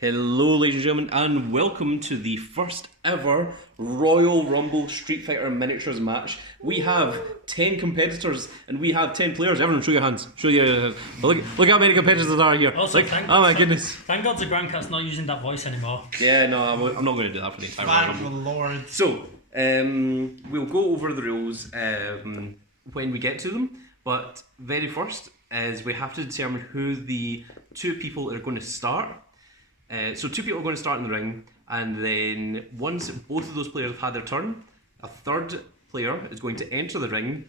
Hello ladies and gentlemen, and welcome to the first ever Royal Rumble Street Fighter Miniatures match. We have 10 competitors and we have 10 players. Everyone show your hands. Show your look how many competitors there are here. Also, oh my goodness. Thank God the Grandcat's not using that voice anymore. Yeah, no, I'm not going to do that for the entire Royal Thank the Rumble. Lord. So, we'll go over the rules when we get to them, but very first is we have to determine who the two people are going to start. So two people are going to start in the ring, and then once both of those players have had their turn, a third player is going to enter the ring.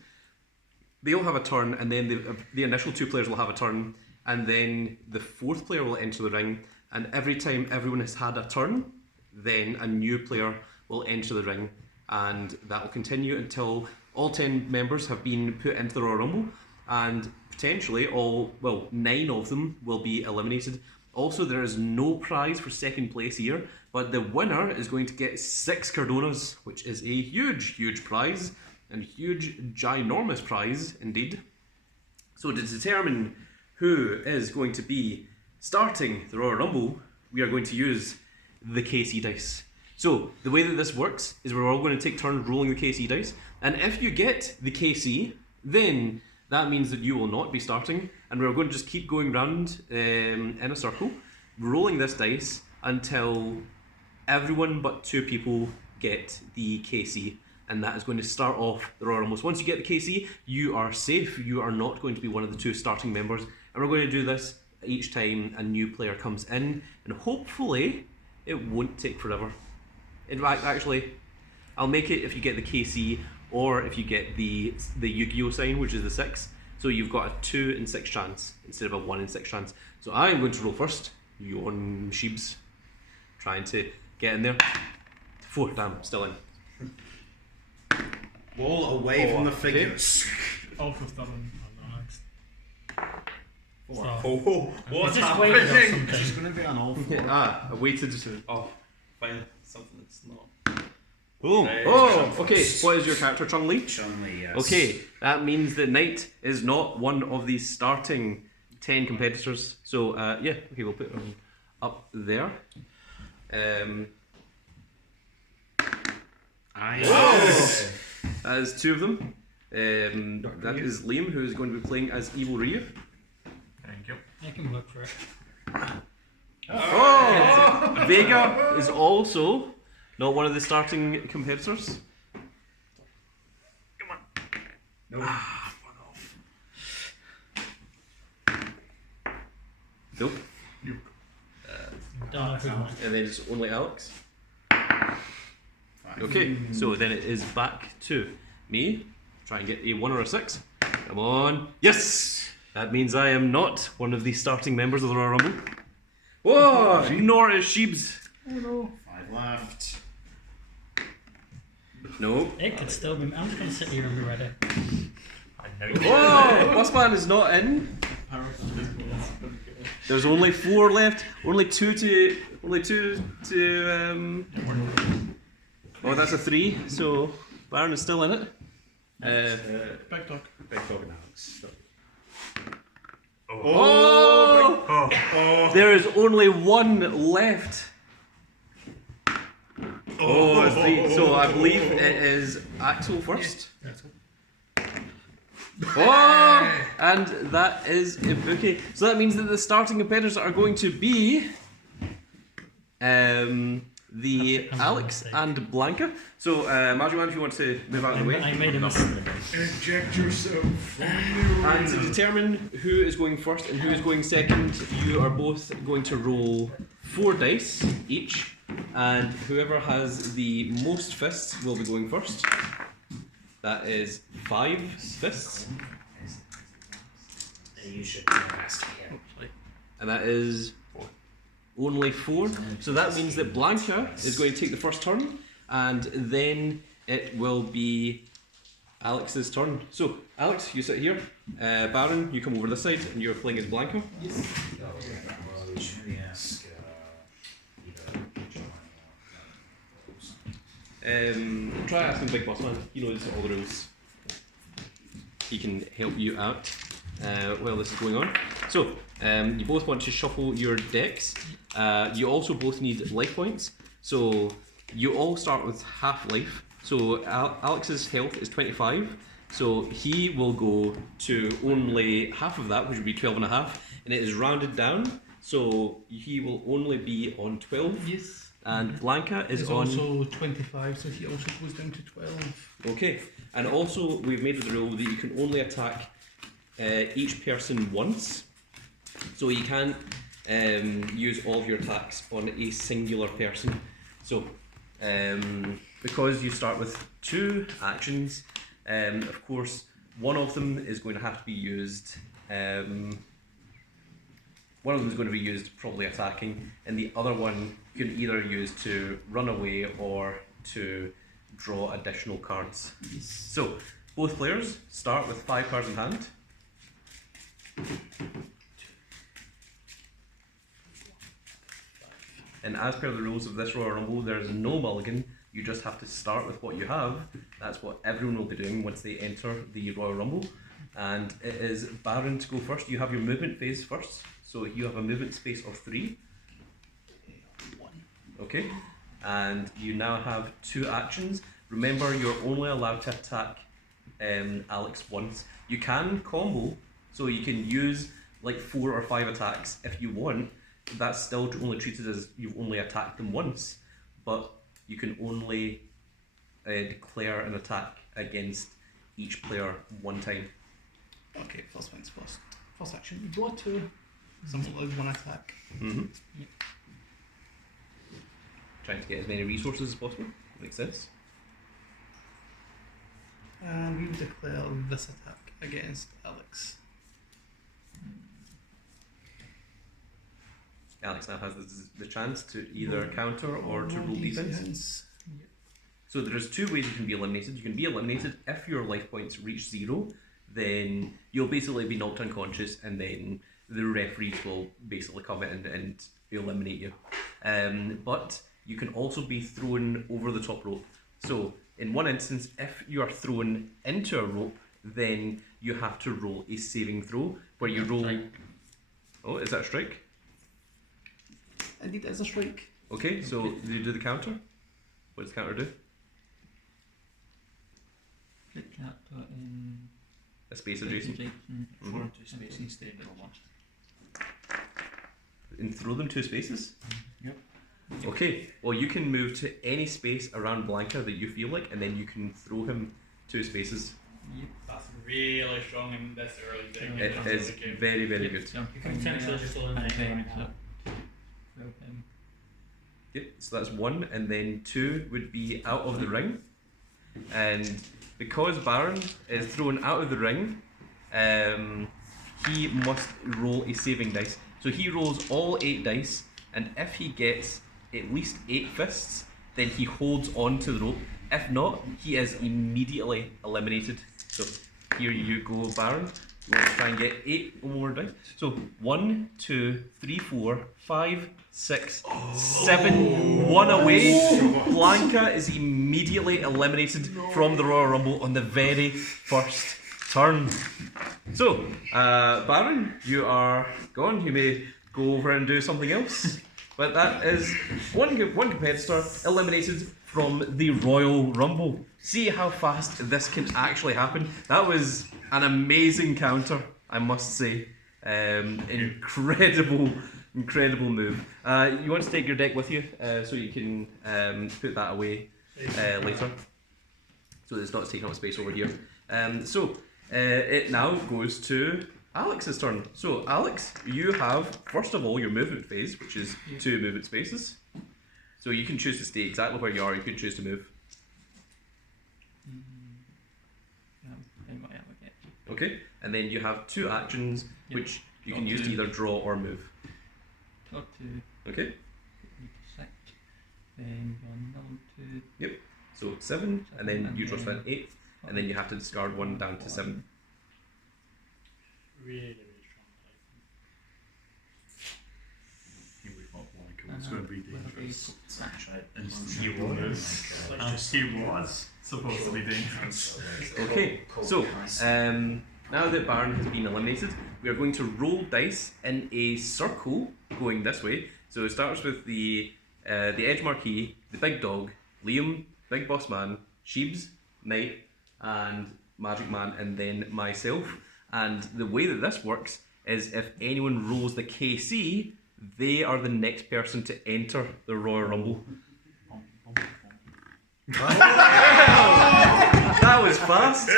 They'll have a turn, and then the initial two players will have a turn, and then the fourth player will enter the ring, and every time everyone has had a turn, then a new player will enter the ring, and that will continue until all 10 members have been put into the Royal Rumble, and potentially 9 of them will be eliminated. Also, there is no prize for second place here, but the winner is going to get 6 Cardonas, which is a huge prize, and huge, ginormous prize indeed. So to determine who is going to be starting the Royal Rumble, we are going to use the KC dice. So the way that this works is we're all going to take turns rolling the KC dice, and if you get the KC, then that means that you will not be starting, and we're going to just keep going round in a circle, rolling this dice until everyone but 2 people get the KC, and that is going to start off the Royal Rumble. Once you get the KC, you are safe. You are not going to be one of the 2 starting members, and we're going to do this each time a new player comes in, and hopefully it won't take forever. In fact, actually, I'll make it if you get the KC, or if you get the Yu-Gi-Oh sign, which is the 6. So you've got a 2 in 6 chance instead of a 1 in 6 chance. So I am going to roll first. You on Sheebs, trying to get in there. 4, damn, still in. Wall away from the figures. All for stubborn. What's just waiting or happening? something. She's going to be on all 4. I waited. Find something that's not. Boom. Oh, okay. What is your character, Chun-Li? Chun-Li, yes. Okay, that means that Knight is not one of the starting 10 competitors. So, yeah, okay, we'll put him up there. That is 2 of them. That is Liam, who is going to be playing as Evil Ryu. Thank you. I can work for it. Oh! Vega is also not one of the starting competitors. Come on. No. Fuck off. Nope. Don't know who won. And then it's only Alex. Okay, so then it is back to me. Try and get a 1 or a 6. Come on. Yes! That means I am not one of the starting members of the Royal Rumble. Whoa! Nor is Sheebs. Oh no. 5 left. No. It could still be. I'm just going to sit here and be ready. I know. Whoa! Bossman is not in. There's only 4 left. Only two to. Oh, that's a 3. So Baron is still in it. Big dog. Big dog and Alex. Oh! There is only 1 left. Oh, 3. So I believe it is Axel first. Oh! And that is Ibuki. So that means that the starting competitors are going to be the Alex and Blanca. So Marjorie, if you want to move out of the way. I made a mistake. Eject yourself. And to determine who is going first and who is going second, you are both going to roll 4 dice each, and whoever has the most fists will be going first. That is 5 fists. You should be fast here. And that is only 4. So that means that Blanca is going to take the first turn, and then it will be Alex's turn. So, Alex, you sit here. Baron, you come over this side, and you're playing as Blanca. Yes. Try asking Big Boss Man. He knows all the rules. He can help you out while this is going on. So, you both want to shuffle your decks. You also both need life points. So, you all start with half life. So, Alex's health is 25. So, he will go to only half of that, which would be 12 and a half. And it is rounded down. So, he will only be on 12. Yes. And Blanca is It's on. also 25, so he also goes down to 12. Okay. And also, we've made the rule that you can only attack each person once. So you can't use all of your attacks on a singular person. So, because you start with 2 actions, of course, one of them is going to have to be used. One of them is going to be used probably attacking, and the other one you can either use to run away or to draw additional cards. So, both players start with 5 cards in hand. And as per the rules of this Royal Rumble, there is no mulligan. You just have to start with what you have. That's what everyone will be doing once they enter the Royal Rumble. And it is Baron to go first. You have your movement phase first. So you have a movement space of 3. 1. Okay. And you now have 2 actions. Remember, you're only allowed to attack Alex once. You can combo, so you can use like 4 or 5 attacks if you want. That's still only treated as you've only attacked them once, but you can only declare an attack against each player one time. Okay, first things first. First action, you draw 2. Something like 1 attack. Mm-hmm. Yep. Trying to get as many resources as possible. Makes sense. And we will declare this attack against Alex. Alex now has the chance to either counter or to roll defense. So there's 2 ways you can be eliminated. You can be eliminated if your life points reach 0, then you'll basically be knocked unconscious, and then the referees will basically come in and eliminate you. But you can also be thrown over the top rope. So in one instance, if you are thrown into a rope, then you have to roll a saving throw where you roll. Strike. Oh, is that a strike? Indeed, it's a strike. Okay, so do you do the counter? What does the counter do? Click that in A space adjacent. Mm-hmm. 4 2 space instead of 1. And throw them 2 spaces? Yep. Okay, well you can move to any space around Blanca that you feel like, and then you can throw him 2 spaces. That's really strong in this early thing. It is very, very good. Jump You can potentially just eliminate him right now. Yep, so that's 1, and then 2 would be out of the ring. And because Baron is thrown out of the ring, he must roll a saving dice. So he rolls all 8 dice, and if he gets at least 8 fists, then he holds on to the rope. If not, he is immediately eliminated. So here you go, Baron. Let's try and get 8 more dice. So 1, 2, 3, 4, 5, 6, 7, 1 away. Blanca is immediately eliminated from the Royal Rumble on the very first turn. So, Baron, you are gone. You may go over and do something else. But that is one competitor eliminated from the Royal Rumble. See how fast this can actually happen. That was an amazing counter, I must say. Incredible move. You want to take your deck with you so you can put that away later. So it's not taking up space over here. It now goes to Alex's turn. So Alex, you have first of all your movement phase, which is 2 movement spaces. So you can choose to stay exactly where you are. You can choose to move. Okay, and then you have 2 actions, which you can use to either draw or move. Draw 2. Okay, 6. Then another 2. so 7, and then you draw to an 8, and then you have to discard 1 down to 7. Really, really strong. Here we've got Blanca. It's going to be dangerous. Smash. And he was supposed to be dangerous. Okay, so now that Baron has been eliminated, we are going to roll dice in a circle going this way. So it starts with the Edge Marquee, the Big Dog, Liam, Big Boss Man, Sheebs, Knight, and Magic Man, and then myself. And the way that this works is if anyone rolls the KC, they are the next person to enter the Royal Rumble. That was fast.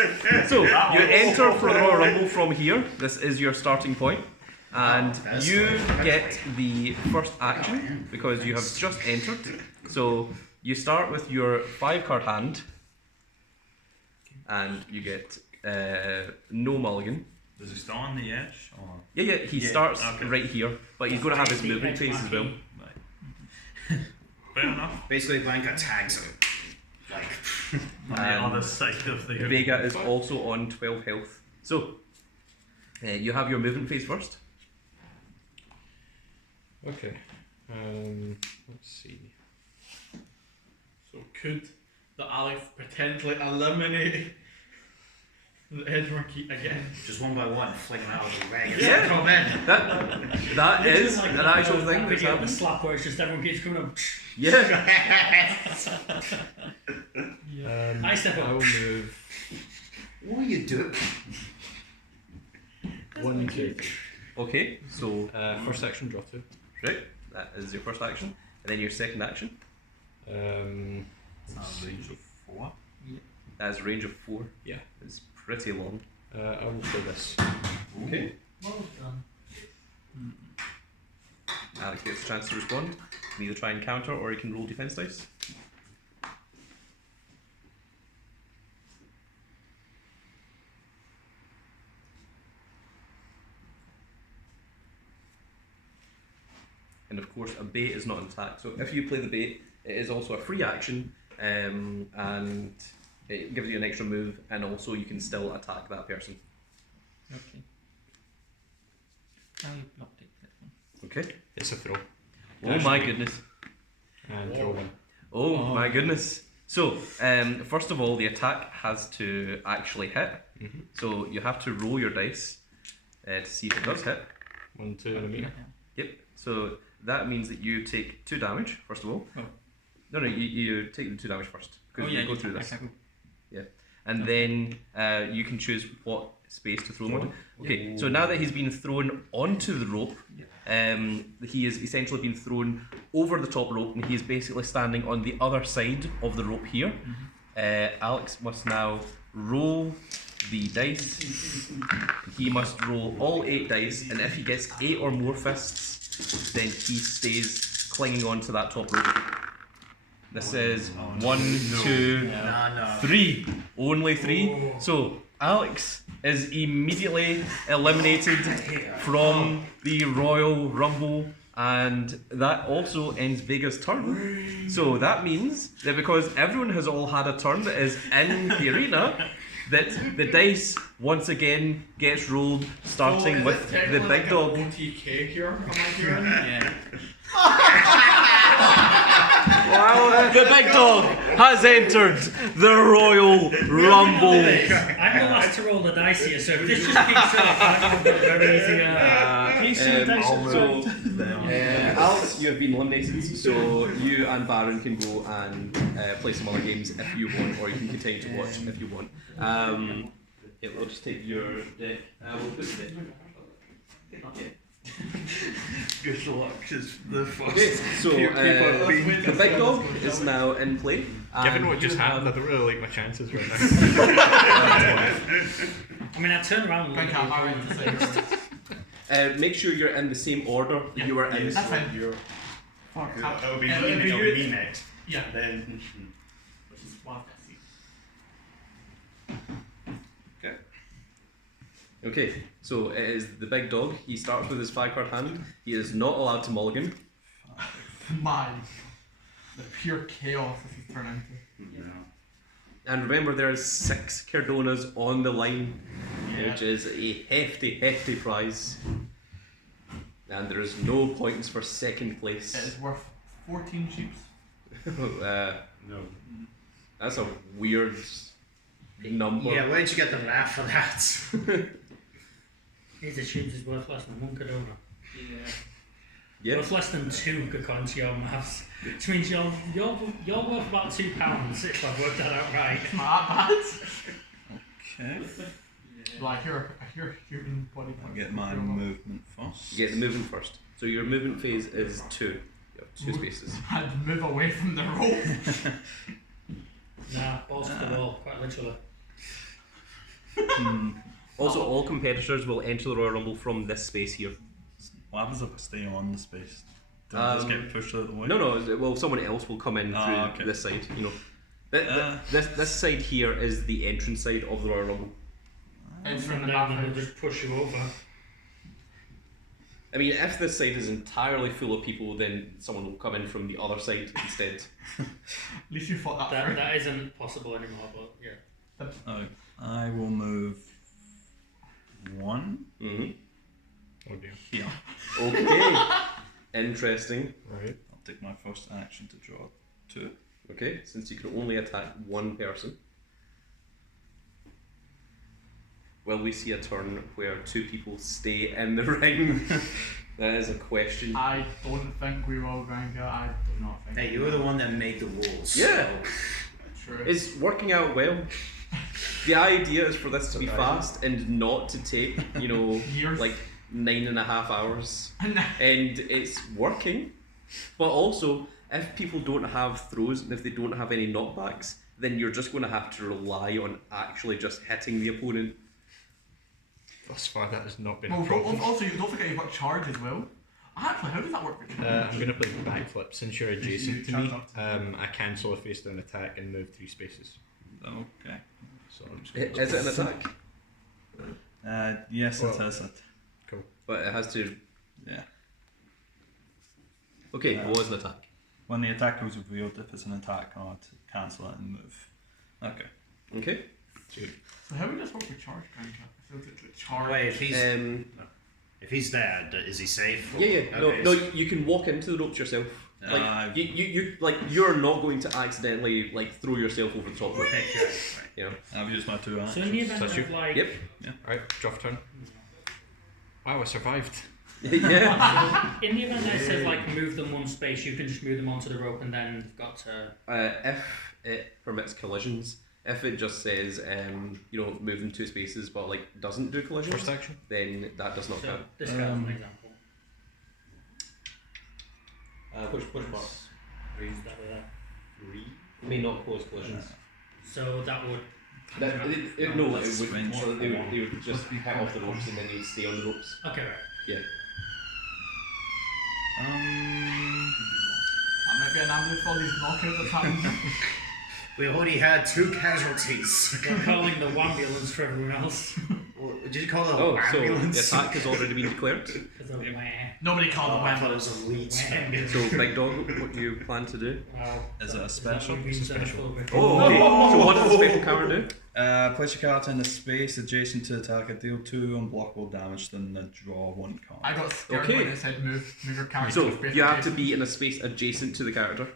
So you enter for the Royal Rumble from here. This is your starting point, and you get the first action because you have just entered. So you start with your 5-card hand, and you get no mulligan. Does he start on the edge? Or? Yeah, he starts right here, but he's going to have his movement phase as well. Right. Fair enough. Basically, Blanca tags him. On the other side of the Vega is also on 12 health. So, you have your movement phase first. Okay. Let's see. So could the Alex potentially eliminate the Edge Marquee again? Just one by one, fling them out of the ring. Yeah. Come in. That is Like an actual thing that's video of the happened. slap where it's just everyone keeps coming up. Yeah. I step up. I will move What are you doing? 1, 2. Okay, so, First action, draw 2. right, that is your first action. And then your second action, range of 4. that is a range of 4. Yeah. It's pretty long. I will play this. Okay. Well done. Alex gets a chance to respond. You can either try and counter or you can roll defense dice. And of course, a bait is not an attack. So if you play the bait, it is also a free action, and it gives you an extra move, and also you can still attack that person. Okay. Now you blocked it. That one. Okay. It's a throw. Oh my goodness. And draw 1. Oh my goodness. So, first of all, the attack has to actually hit. Mm-hmm. So you have to roll your dice to see if it does hit. 1, 2, and a meter. Yep. So that means that you take 2 damage, first of all. Oh. No, you take the 2 damage first. Because we go through this. And then you can choose what space to throw him on. Okay, so now that he's been thrown onto the rope, he has essentially been thrown over the top rope, and he is basically standing on the other side of the rope here. Alex must now roll the dice. He must roll all 8 dice, and if he gets 8 or more fists, then he stays clinging onto that top rope. This is 1, 2, 3. Only 3. So Alex is immediately eliminated from the Royal Rumble, and that also ends Vega's turn. So that means that because everyone has all had a turn that is in the arena, that the dice once again gets rolled, starting with the big dog. OTK here, am I hearing? Yeah. The big dog has entered the Royal Rumble. I'm the last to roll the dice here, so if this just keeps up, I'm going to go very easy. Can you see the dice? Alex, you have been eliminated, so you and Baron can go and play some other games if you want, or you can continue to watch if you want. Yeah, we'll just take your deck. We'll put the deck. Good luck, is the first. Okay, so the big dog is now in play. Given what just happened, I don't really like my chances right now. I mean, I turn around and look at make sure you're in the same order that you were in. That's fine. You're It'll be me next. Yeah. Then. Which is what I see. okay, so it is the big dog. He starts with his 5-card hand. He is not allowed to mulligan. The pure chaos this has turned into. And remember, there's 6 Cardonas on the line, which is a hefty, hefty prize. And there is no points for second place. It is worth 14 sheeps. No. That's a weird number. Yeah, where'd you get the math for that? It assumes it's worth less than 1 Cadona. Yeah. Worth less than 2 according to your maths. Which means you're worth about £2 if I've worked that out right. Not that Okay. bad. Well, I hear human body I'll parts. get my movement first. You get the movement first. So your movement phase is 2. You have 2 spaces. I'd move away from the rope. Nah, balls to the wall, quite literally. Also, all competitors will enter the Royal Rumble from this space here. What happens if I stay on the space? Do I just get pushed out of the way? No. Well, someone else will come in through okay. this side. You know, this side here is the entrance side of the Royal Rumble. It's From from the down and bathroom. they'll just push you over. I mean, if this side is entirely full of people, then someone will come in from the other side instead. At least you thought that through. That isn't possible anymore, but yeah. I will move 1 Mm-hmm. Oh dear. here. Okay. Interesting. Right. I'll take my first action to draw 2. Okay, since you can only attack 1 person. Will we see a turn where 2 people stay in the ring? That is a question. I don't think we will, Granger. I do not think. Hey, you were the one that made the rules. Yeah. True. It's working out well. The idea is for this to be fast and not to take, Years. like 9.5 hours. And And it's working. But also, if people don't have throws and if they don't have any knockbacks, then you're just going to have to rely on actually just hitting the opponent. Thus far, that has not been well, a problem. also, you don't forget you've got charge as well. Actually, how does that work for you? I'm going to play backflip. Since you're adjacent to me, charge up. I cancel a face down attack and move 3 spaces. Okay. So I'm just gonna Is it an attack? Yes, Well- it is it. But it has to. Yeah. Okay, it was an attack. When the attack was revealed, if it's an attack, I'll cancel it and move. Okay. Okay. So how would this work with charge, Granger? So it's charge. Wait, if he's Um, there, is he safe? yeah. Okay, No, you can walk into the ropes yourself. Like you're not going to accidentally like throw yourself over the top rope. You know. I've used my 2 So actions. in the event That's of you? like, Yep. Alright, draw turn. Wow, I survived. Yeah. in the event that it says like move them 1 space, you can just move them onto the rope and then you've got to. If it permits collisions, if it just says move them 2 spaces but like doesn't do collisions, First action. then that does not So count. this guy's an example. Which part? That way there. May not cause collisions. So that would. No, it would. strange. So they would just hit off the ropes and then you'd stay on the ropes. Okay, right. Yeah. That might be an ambulance for all these knockouts that's happening. We already had 2 casualties. We're calling the ambulance for everyone else. Did you call it Oh, so the ambulance? attack has already been declared. Because of wah. Nobody called Oh, them I thought it ambulance. was elite. So, Big Dog, what do you plan to do? Wow. Is it a That special? would be xenophobic. Oh, okay. So what does the special counter do? Place your card in the space adjacent to attacker. Deal 2 unblockable damage, then draw 1 card. I got scared Okay. when it said move your character. So to space you have to adjacent. be in a space adjacent to the character.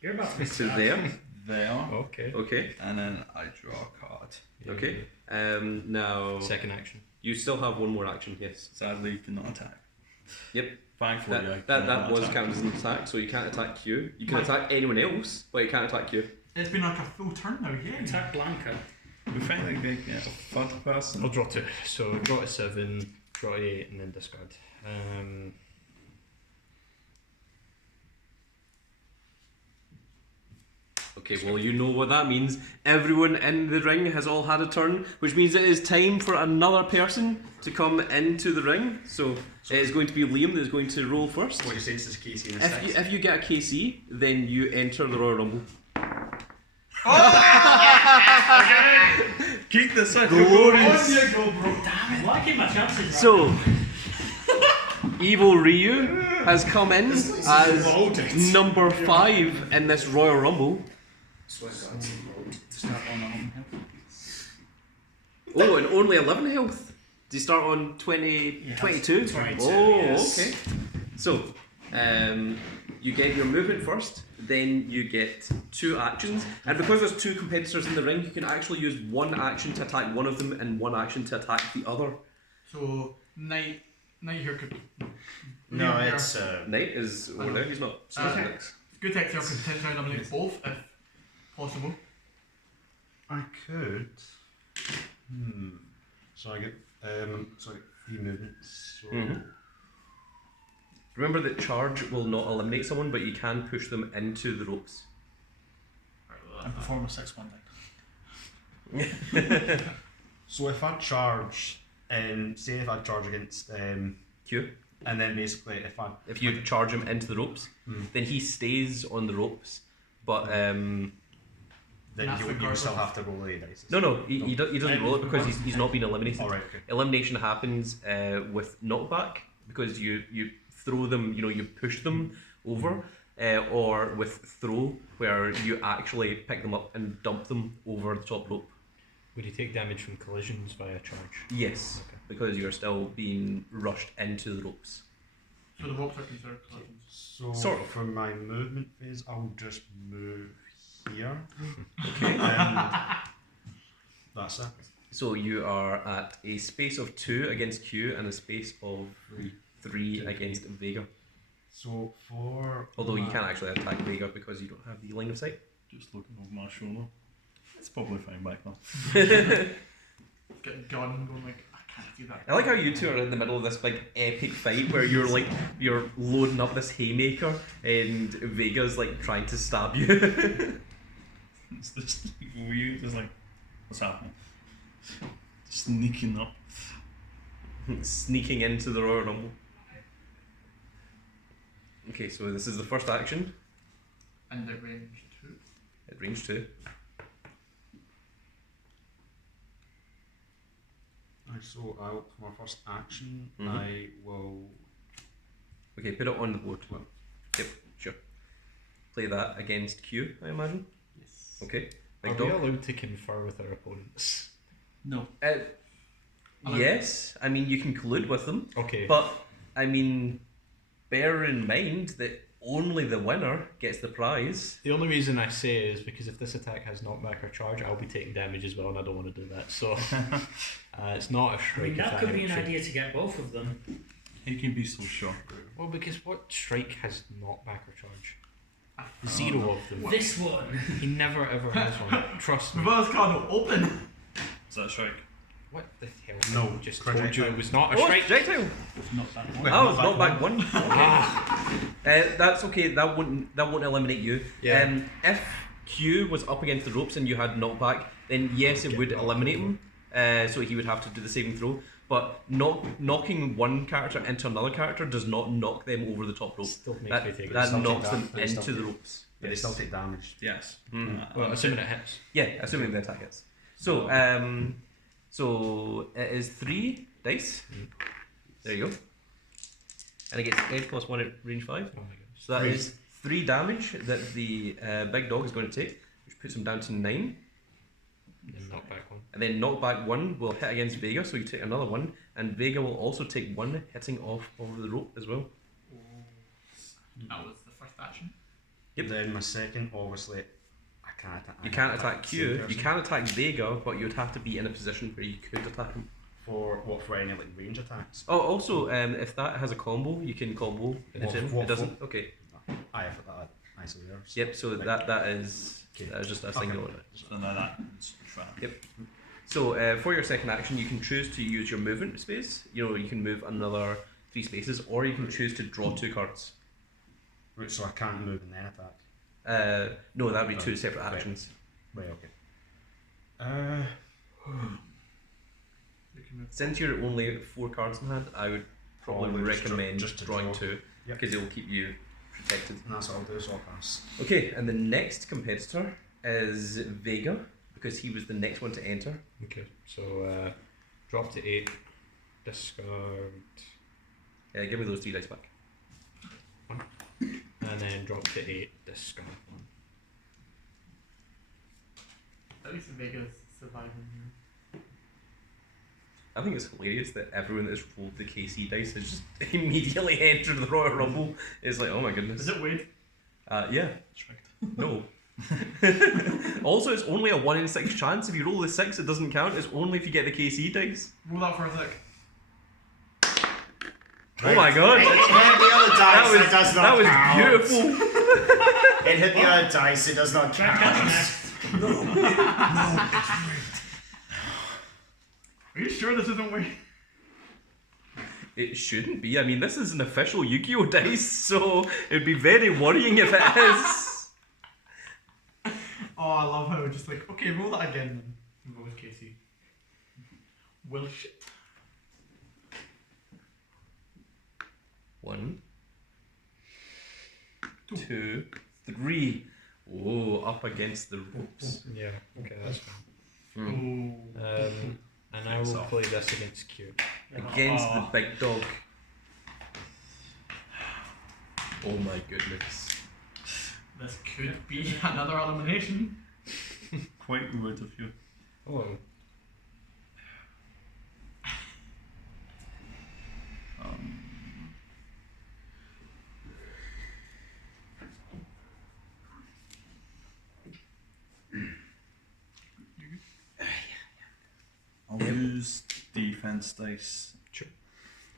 You're about to be To sad. there. There. Okay. Okay. And then I draw a card. Okay. Now Second action. you still have 1 more action. Yes. Sadly, you cannot attack. Yep. Thankfully, I That cannot was attack. counted as an attack, so you can't attack you. You can Right. attack anyone else, but you can't attack you. It's been like a full turn now, yeah. Attack Blanca. We finally get a third person. I'll draw 2. So draw to 7, draw to 8, and then discard. Okay, well, you know what that means. Everyone in the ring has all had a turn, which means it is time for another person to come into the ring. So it is going to be Liam that is going to roll first. What you're saying is Casey in a If you get a KC, then you enter the Royal Rumble. Keep this in. I'm liking my chances right So, Evil Ryu has come in as number 5 in this Royal Rumble. Oh, and only 11 health. Does he start on 20, Yes, 22? 22, Oh, yes. okay. So, You get your movement first, then you get 2 actions, and because there's 2 competitors in the ring, you can actually use 1 action to attack one of them and 1 action to attack the other. So Knight here could. No, Liam here. it's Knight is over there, he's not next. Gutex here could potentially eliminate both if possible. I could. So I get 3 movements. So Remember that charge will not eliminate someone, but you can push them into the ropes. And perform a 6-1 die. So if I charge, say if I charge against Q. and then basically If you charge him into the ropes, then he stays on the ropes, but then That's you regardless. still have to roll the dice. no, he doesn't roll it because he's not been eliminated. All right, okay. Elimination happens with knockback because you throw them, you push them over, or with throw where you actually pick them up and dump them over the top rope. Would he take damage from collisions via charge? Yes, Okay. because you're still being rushed into the ropes. So the ropes are considered collisions. So Sort of. for my movement phase, I'll just move here. Okay. That's it. So you are at a space of 2 against Q and a space of 3 against Vega. So for Although you can't actually attack Vega because you don't have the line of sight. Just looking over my shoulder. It's probably fine back now. Getting gun going like, I can't do that. I like how you two are in the middle of this big epic fight where you're loading up this haymaker and Vega's like trying to stab you. It's just weird. It's like, what's happening? Sneaking up. Sneaking into the Royal Rumble. Okay, so this is the first action And the range 2. at range 2. So I'll, for my first action, Mhm. I will. Okay, put it on the board. Yep, sure. Play that against Q, I imagine. Yes. Okay. Big Are we dog. allowed to confer with our opponents? No. Yes, I mean you can collude with them, Okay. but I mean, bear in mind that only the winner gets the prize. The only reason I say is because if this attack has knockback or charge, I'll be taking damage as well, and I don't want to do that. So it's not a I strike mean, that attack. could be an actually. idea to get both of them. He can be so sure. Well, because what strike has knockback or charge? 0 of them. This one. He never ever has one. Trust me. Reverse card open! Is that a strike? What the hell? No, I just told you projectile. it was not a Oh, strike. projectile! It's not that one. Oh, it's not back one. Ah, That's okay. That won't eliminate you. Yeah. If Q was up against the ropes and you had knockback, then yes, it would eliminate him. So he would have to do the saving throw. But knocking one character into another character does not knock them over the top rope. still makes me That, take it. that Still take knocks that, them but they still into the take- ropes. But they still take damage. Yes. Mhm. Well, assuming it hits. Yeah, assuming the attack hits. So so it is 3 dice. There you go. And it gets edge plus 1 at range 5. Oh my goodness. So that is 3 damage that the big dog is going to take, which puts him down to 9. Then knockback one. And then knockback 1 will hit against Vega, so you take another 1. And Vega will also take 1 hitting off over the rope as well. That was the first action. Yep. Then my second, obviously, I can't attack. You can't attack the Q, same you person. can attack Vega, but you'd have to be in a position where you could attack him. For any like range attacks. Oh, also, if that has a combo, you can combo into him. What It doesn't? Okay. I have that nicely there. So Yep, so that is just a single. So now that's trap. Yep. So for your second action, you can choose to use your movement space. You can move another 3 spaces, or you can choose to draw 2 cards. Right, so I can't move and then attack. No, that would be 2 Right. separate Right. actions. Right, okay. You can move. Since you're only 4 cards in hand, I would probably Probably just recommend just to drawing draw. 2 Yep. because it will keep you protected. And that's what I'll do, so I'll pass. Okay, and the next competitor is Vega because he was the next one to enter. Okay, so drop to 8, discard, Give me those 3 dice back. and then drop to 8, discard 1. At least Vega's surviving here. I think it's hilarious that everyone that's rolled the KC dice has just immediately entered the Royal Rumble. It's like, oh my goodness. Is it Wade? Yeah. No. Also, it's only a 1 in 6 chance. If you roll the 6, it doesn't count. It's only if you get the KC dice. Roll that for a sec. Oh my god. It hit the other dice. It does not that was count. beautiful. It hit the other dice. It does not Try and catch count. next. Are you sure this isn't Wade? It shouldn't be. I mean, this is an official Yu-Gi-Oh dice, so it'd be very worrying if it is. Oh, I love how we're just like, okay, roll that again then. We'll go with Casey. Well, shit. 1, 2, 3. Oh, up against the ropes. Yeah, okay, that's fine. Oh. And I will play this against Q. Against the big dog. Oh my goodness. This could be another elimination. Quite rude of you. Oh, I'll use defense dice.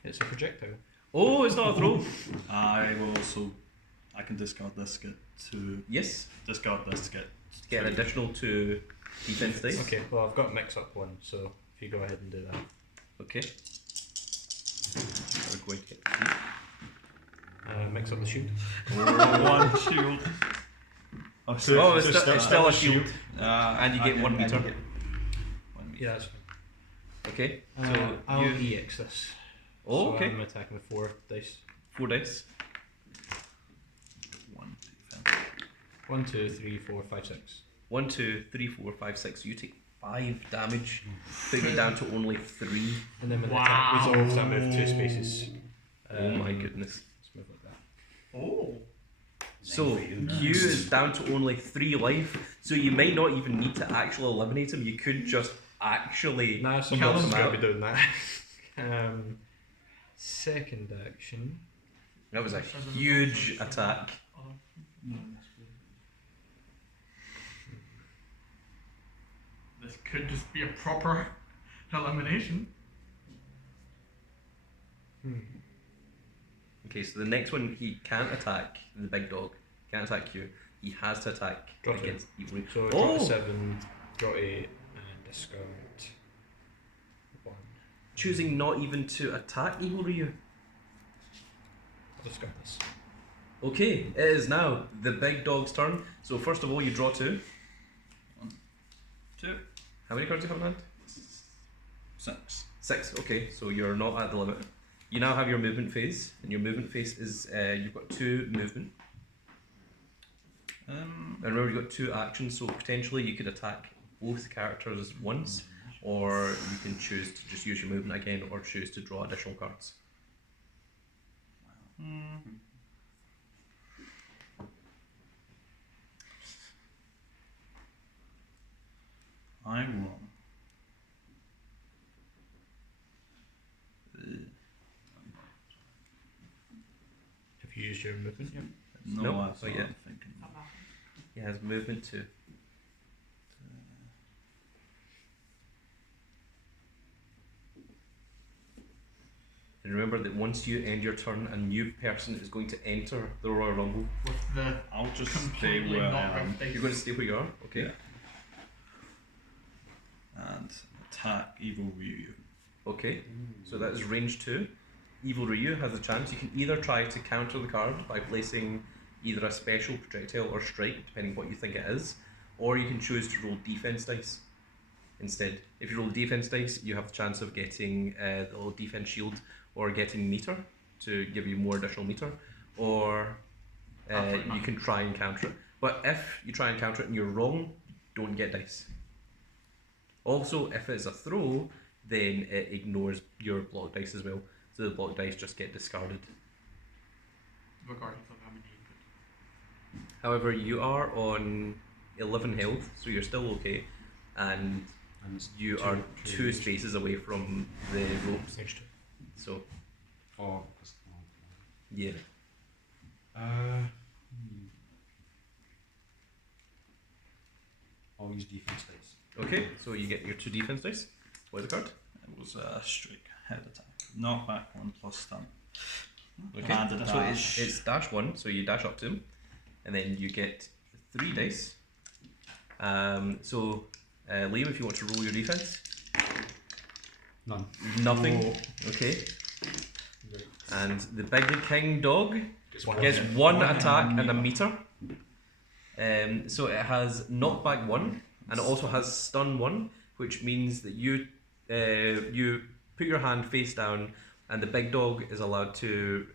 it's a projectile. Oh, it's not a throw. I will also. I can discard this, get 2. Yes. Discard this, get Get an additional 2 defense dice. Okay, well, I've got mix up one, so if you go ahead and do that. Okay. We're going to get Mix up the shield. 1 shield. Oh, it's still a shield. And you get 1 meter. 1 meter. Yeah, that's fine. Okay. So I'll you. EX this. Oh, So okay. I'm attacking with 4 dice. 4 dice. 1 defense. 1, 2, 3, 4, 5, 6. 1, 2, 3, 4, 5, 6. You take 5 damage. Put you down to only 3. And then when the attack resolves, I move 2 spaces. Oh my goodness. Let's move like that. Oh. So Q is down to only 3 life. So you might not even need to actually eliminate him. You could just actually. Nah, kill someone's him going to out. be doing that. Second action. That was a huge attack. This could just be a proper elimination. Okay, so the next one he can't attack the big dog. Can't attack you. He has to attack Draw 2. against evil. So Oh! draw 7, draw 8, and discard 1. Choosing not even to attack evil Ryu. I'll discard this. Okay, it is now the big dog's turn. So first of all, you draw 2. 1, 2, How many cards do you have in hand? 6. 6. Okay, so you're not at the limit. You now have your movement phase, and your movement phase is you've got 2 movement. And remember, you've got 2 actions, so potentially you could attack both characters once, or you can choose to just use your movement again, or choose to draw additional cards. I will. Have you used your movement yet? No, Nope, that's not what yet. I'm thinking. He has movement 2. And remember that once you end your turn, a new person is going to enter the Royal Rumble. With the I'll just stay completely where not I am. right dice. You're going to stay where you are? Okay. Yeah. And attack Evil Ryu. Okay, so that is range 2. Evil Ryu has a chance. You can either try to counter the card by placing either a special projectile or strike, depending what you think it is, or you can choose to roll defense dice instead. If you roll defense dice, you have the chance of getting the little defense shield or getting meter to give you more additional meter, or you can try and counter it. But if you try and counter it and you're wrong, don't get dice. Also, if it's a throw, then it ignores your block dice as well. So the block dice just get discarded. Regardless of how many you However, you are on 11 health, so you're still okay. And you are two spaces away from the ropes. Range 2. So, Oh, yeah. I'll use defense dice. Okay, so you get your 2 defense dice. Play the card. It was a strike head attack. Knockback 1 plus stun. Okay, And a so dash. it's dash 1, so you dash up to him, and then you get 3 dice. Liam, if you want to roll your defense. None. Nothing. Okay. And the Big King dog One. gets 1 attack and a meter. So it has knockback 1, and it also has stun 1, which means that you put your hand face down, and the big dog is allowed to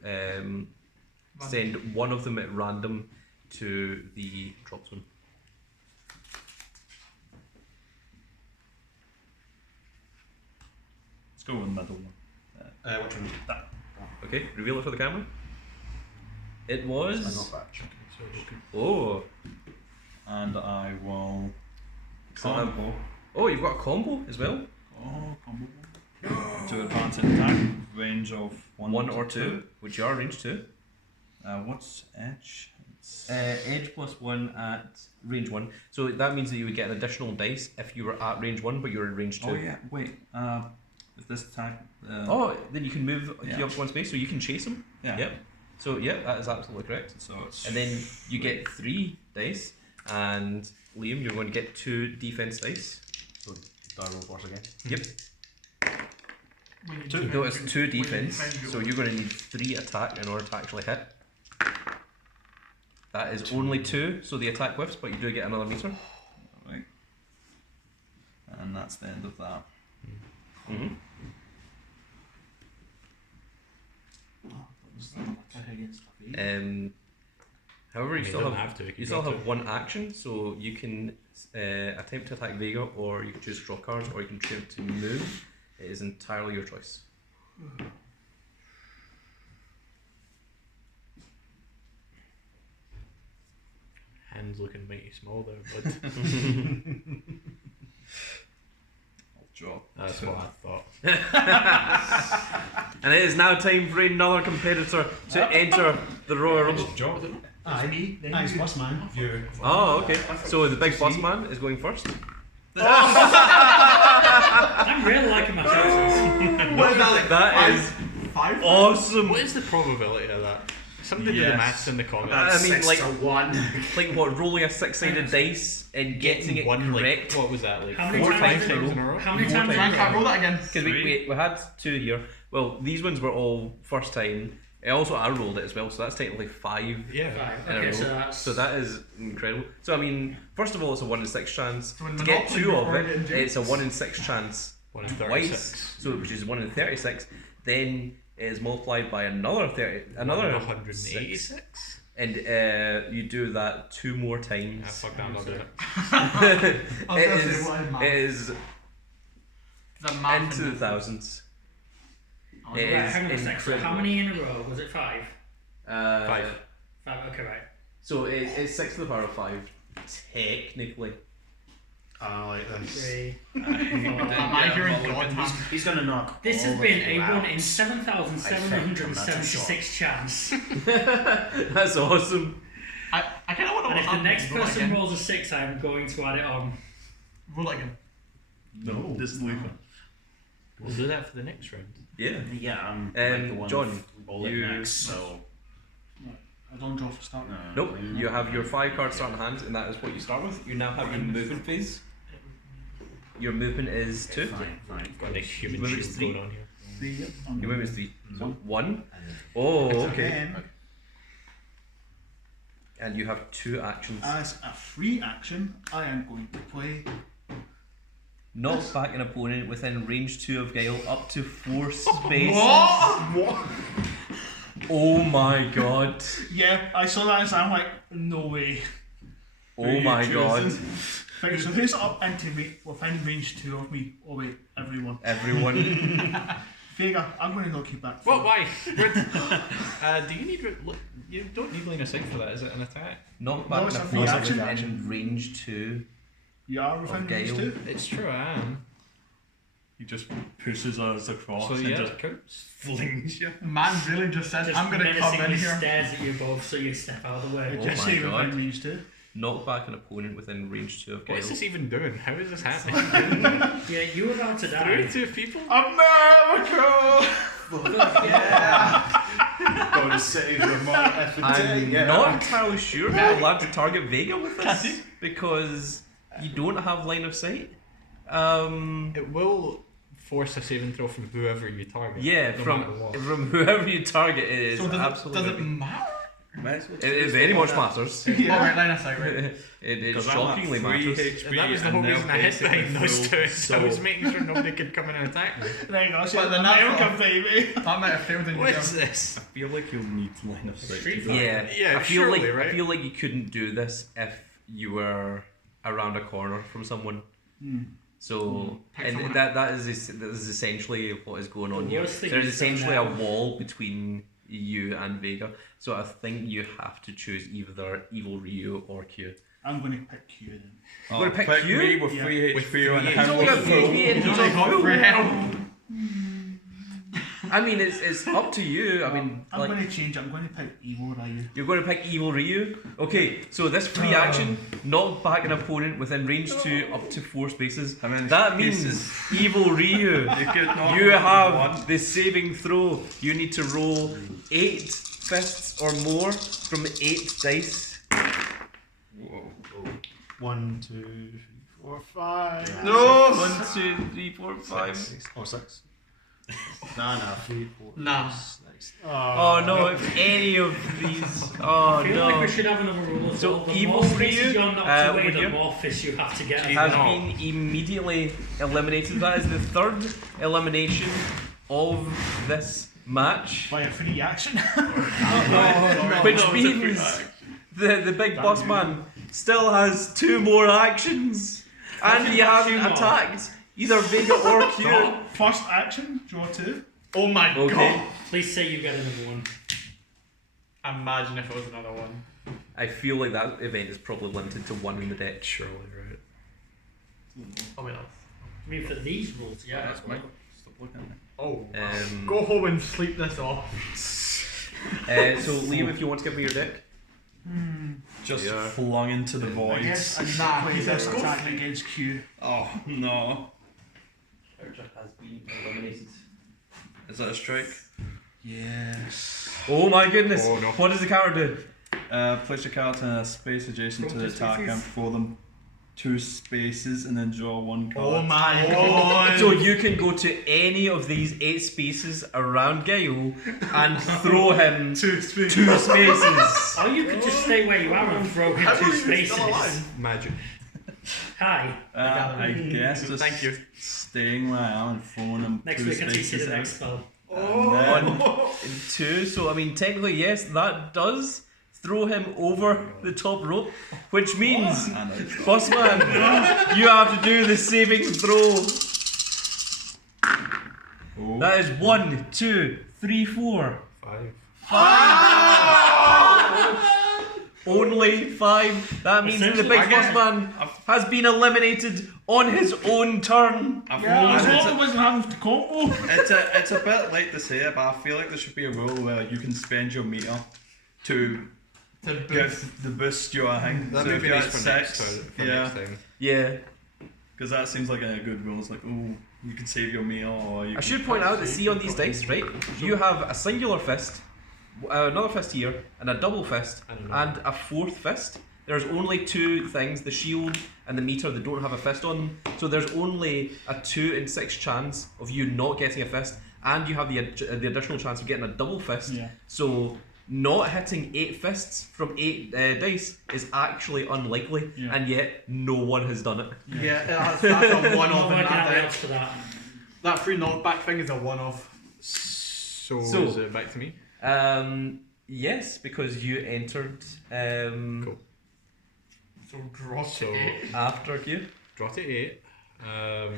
send one of them at random to the drop zone. Let's go with the middle one. Which one? That. Okay, reveal it for the camera. It A was. knockback. Oh, And I will So, combo. oh, you've got a combo as well. Oh, combo. To advance in attack, range of 1 or 2, which you are range 2. What's edge? It's Edge plus 1 at range 1. So that means that you would get an additional dice if you were at range 1, but you were in range 2. oh yeah, wait. Is this attack? Oh, then you can move Yeah. up to 1 space, so you can chase him. yeah. Yep. So yeah, that is absolutely correct. So it's And then you get 3 dice, and Liam, you're going to get 2 defense dice. So, do I roll force again? Yep. When you Two. defend No, it's your- 2 when you defense, defend your so own. you're going to need 3 attack in order to actually hit. That is only 2, so the attack whiffs, but you do get another meter. right. And that's the end of that. Mm-hmm. However, you You still don't have have to. you still have 1 action, so you can attempt to attack Vega, or you can choose to draw cards, or you can attempt to move. It is entirely your choice. Hands looking mighty small there, bud. I'll draw. That's two. what I thought. And it is now time for another competitor to enter the Royal Rumble. Job. Me, then Nice you. boss man. You. Oh, okay. So the big boss man is going first. I'm really liking my chances. What is that like? That is 5? awesome. What is the probability of that? Somebody do the Yes. maths in the comments. I mean, 6 like- to 1. Like what? Rolling a 6-sided dice and getting it one, correct. like, what was that, like How many 4 times times did in you a row? How many More times? times. I can't roll that again. Because we had 2 here. Well, these ones were all first time. Also, I rolled it as well, so that's technically 5 Yeah. Five. in a Okay, row. so that's. So that is incredible. So I mean, first of all, it's a 1 in 6 chance. So in To get Monopoly, 2 you're of already it, in jail. it's a 1 in 6 chance 1 in twice. 36. So which is 1 in 36. Then it is multiplied by another 186? and you do that 2 more Ah, times. fuck that, I'm not doing it. I was It gonna say, is what is math? it is The math into in the thousands. Oh, It Right, is hang on a sec. So incredible. how many in a row? Was it 5? 5. 5. Okay, right. So it's 6 to the power of 5, technically. I like this. 3. Am I hearing God hand? He's gonna knock. This all has of been you a 1 out. in 7,776 chance. That's awesome. I kind of want to And if the happens. next Roll it person again. rolls a 6, I'm going to add it on. Roll it again. No. Just leave it. We'll do that for the next round. Yeah. Yeah, I'm Um, like the one John, with bullet you- next, so. I don't draw for start. Nope. You have your 5 cards starting hand, and that is what you start with. You now have your movement phase. Your movement is 2. Fine, fine. Got a nice human Maybe shield it's 3. going on here. Your movement is 3. So 1. Oh, okay. And you have 2 actions. As a free action, I am going to play. Knock back an opponent within range 2 of Gale up to 4 spaces. What? Oh my god. Yeah, I saw that and I'm like, no way. Oh my god. Right, so who's up into within range 2 of me? Oh wait, everyone. Everyone. Vega, I'm going to knock you back. What? Why? Do you need... Look, you don't need line of sight for that. Is it an attack? Knock No, back it's an a free opponent action. within range 2 You are within range Gale. too. It's true, I am. He just pushes us across So and yeah, just it counts. flings you. Man really just said, Just I'm going to come in menacingly here. stares at you both, so you step out of the way. Oh Just my say God. within range too. Knock back an opponent within range 2 of What Gale. is this even doing? How is this happening? Yeah, you were about to die. Through 2 people? America! Go to City Vermont effing I'm yeah. not entirely sure we're allowed to target Vega with this because you don't have line of sight. It will force a saving throw from whoever you target. Yeah, no from matter what. whoever you target, it is So absolutely. does it matter? It very much matters. Yeah. Alright, line of sight, right? It 'Cause I'm at shockingly 3 matters. HP And that was the and whole they're reason I hid basically behind those full, two. so I was making sure nobody could come in and attack me. There you go. But the America, baby. That might have failed in What your is this? I feel like you'll need line of sight. Street to do Fighter. Yeah, Yeah, I feel surely, like right? I feel like you couldn't do this if you were around a corner from someone. So, Pick and someone that is essentially what is going on The here. worst thing There's is essentially a that- wall between you and Vega. So I think you have to choose either Evil Ryu or Q. I'm going to pick Q then. Oh, Wanna pick you? me with Yeah. 3 With HP and 3 him only got with 3 full. HP and he's Only on got full. 3 health. I mean, it's up to you. I mean, I'm like, going to change. I'm going to pick Evil Ryu. you're going to pick Evil Ryu. Okay, so this free action, knock back an opponent within range 2 up to 4 spaces. How many That means spaces? Evil Ryu. You could not You have one. the saving throw. You need to roll 8 fists or more from 8 dice. Whoa. 1, 2, 3, 4, 5. No! 1, 2, 3, 4, 5. 6. Oh, 6. Nah, 3, 4. Nah. 6. Oh no, if any of these. Oh I feel like we no. should have another rule as So well. The Evil more spaces Ryu, you're not over away, the here. more fists you have to get. Has been immediately eliminated. That is the 3rd elimination of this match. By a free action. Which means the big boss man still has 2 more actions. And you haven't attacked either Vega or Q. First action, draw 2. Oh my Okay. god! Please say you get another one. Imagine if it was another one. I feel like that event is probably limited to 1 in the deck. Surely, right? Oh wait, I mean, for these rules, yeah. That's Mike. Stop looking at me. oh. Go. Go home and sleep this off. So Liam, if you want to give me your deck. Just Yeah. flung into the I void. guess I need Nah, to play he's this a attack against Q. Oh no. Archer has been eliminated. Is that a strike? Yes. Oh my goodness! Oh, no. What does the character do? Place your card in a space adjacent to the From 2 attack and throw them 2 spaces and then draw 1 card. Oh my god! So you can go to any of these 8 spaces around Gale and throw him 2 spaces. Or you could just stay where you are and throw him 2 spaces. Magic. Hi. I guess just Thank you. staying where I am and throwing them Next 2 week I teach you spaces the out. next spell. And then- 2, so I mean, technically, yes, that does throw him over the top rope, which means, and I draw. boss man, you have to do the saving throw. Oh. That is 1, 2, 3, 4. 5. Only 5. That means that the big boss man has been eliminated on his own turn. I've Yeah, I rolled- hope it wasn't having to combo. it's a bit late to say it, but I feel like there should be a rule where you can spend your meter to To boost. give the boost your thing. That So may if be you're nice at for 6, for yeah, next time. Yeah. because that seems like a good rule. It's like, oh, you can save your meter, or you I can should point out that, see, on these dice, right, you have a singular fist, another fist here, and a double fist, I don't know. and a 4th fist. There's only 2 things, the shield and the meter, that don't have a fist on them. So there's only a 2 in 6 chance of you not getting a fist, and you have the additional chance of getting a double fist. Yeah. So not hitting 8 fists from 8 dice is actually unlikely, Yeah. and yet no one has done it. Yeah, that's a one Not off in working that out deck. else for that. That free knockback thing is a one off. So So- is it back to me? Yes, because you entered Cool. So draw So after you. draw to 8. I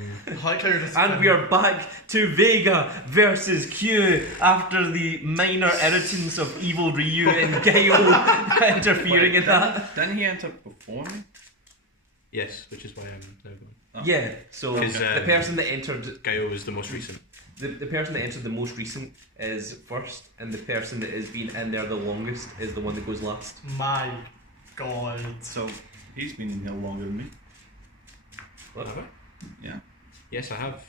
like how you're just. And we are back to Vega versus Q after the minor irritants of Evil Ryu and Gale interfering in that. Didn't he enter before me? Yes, which is why I'm now going. Yeah, so Because, the person that entered Gaio was the most recent. the person that entered the most recent is first, and the person that has been in there the longest is the one that goes last. My God. So he's been in here longer than me. What? Have I? Yeah. Yes, I have.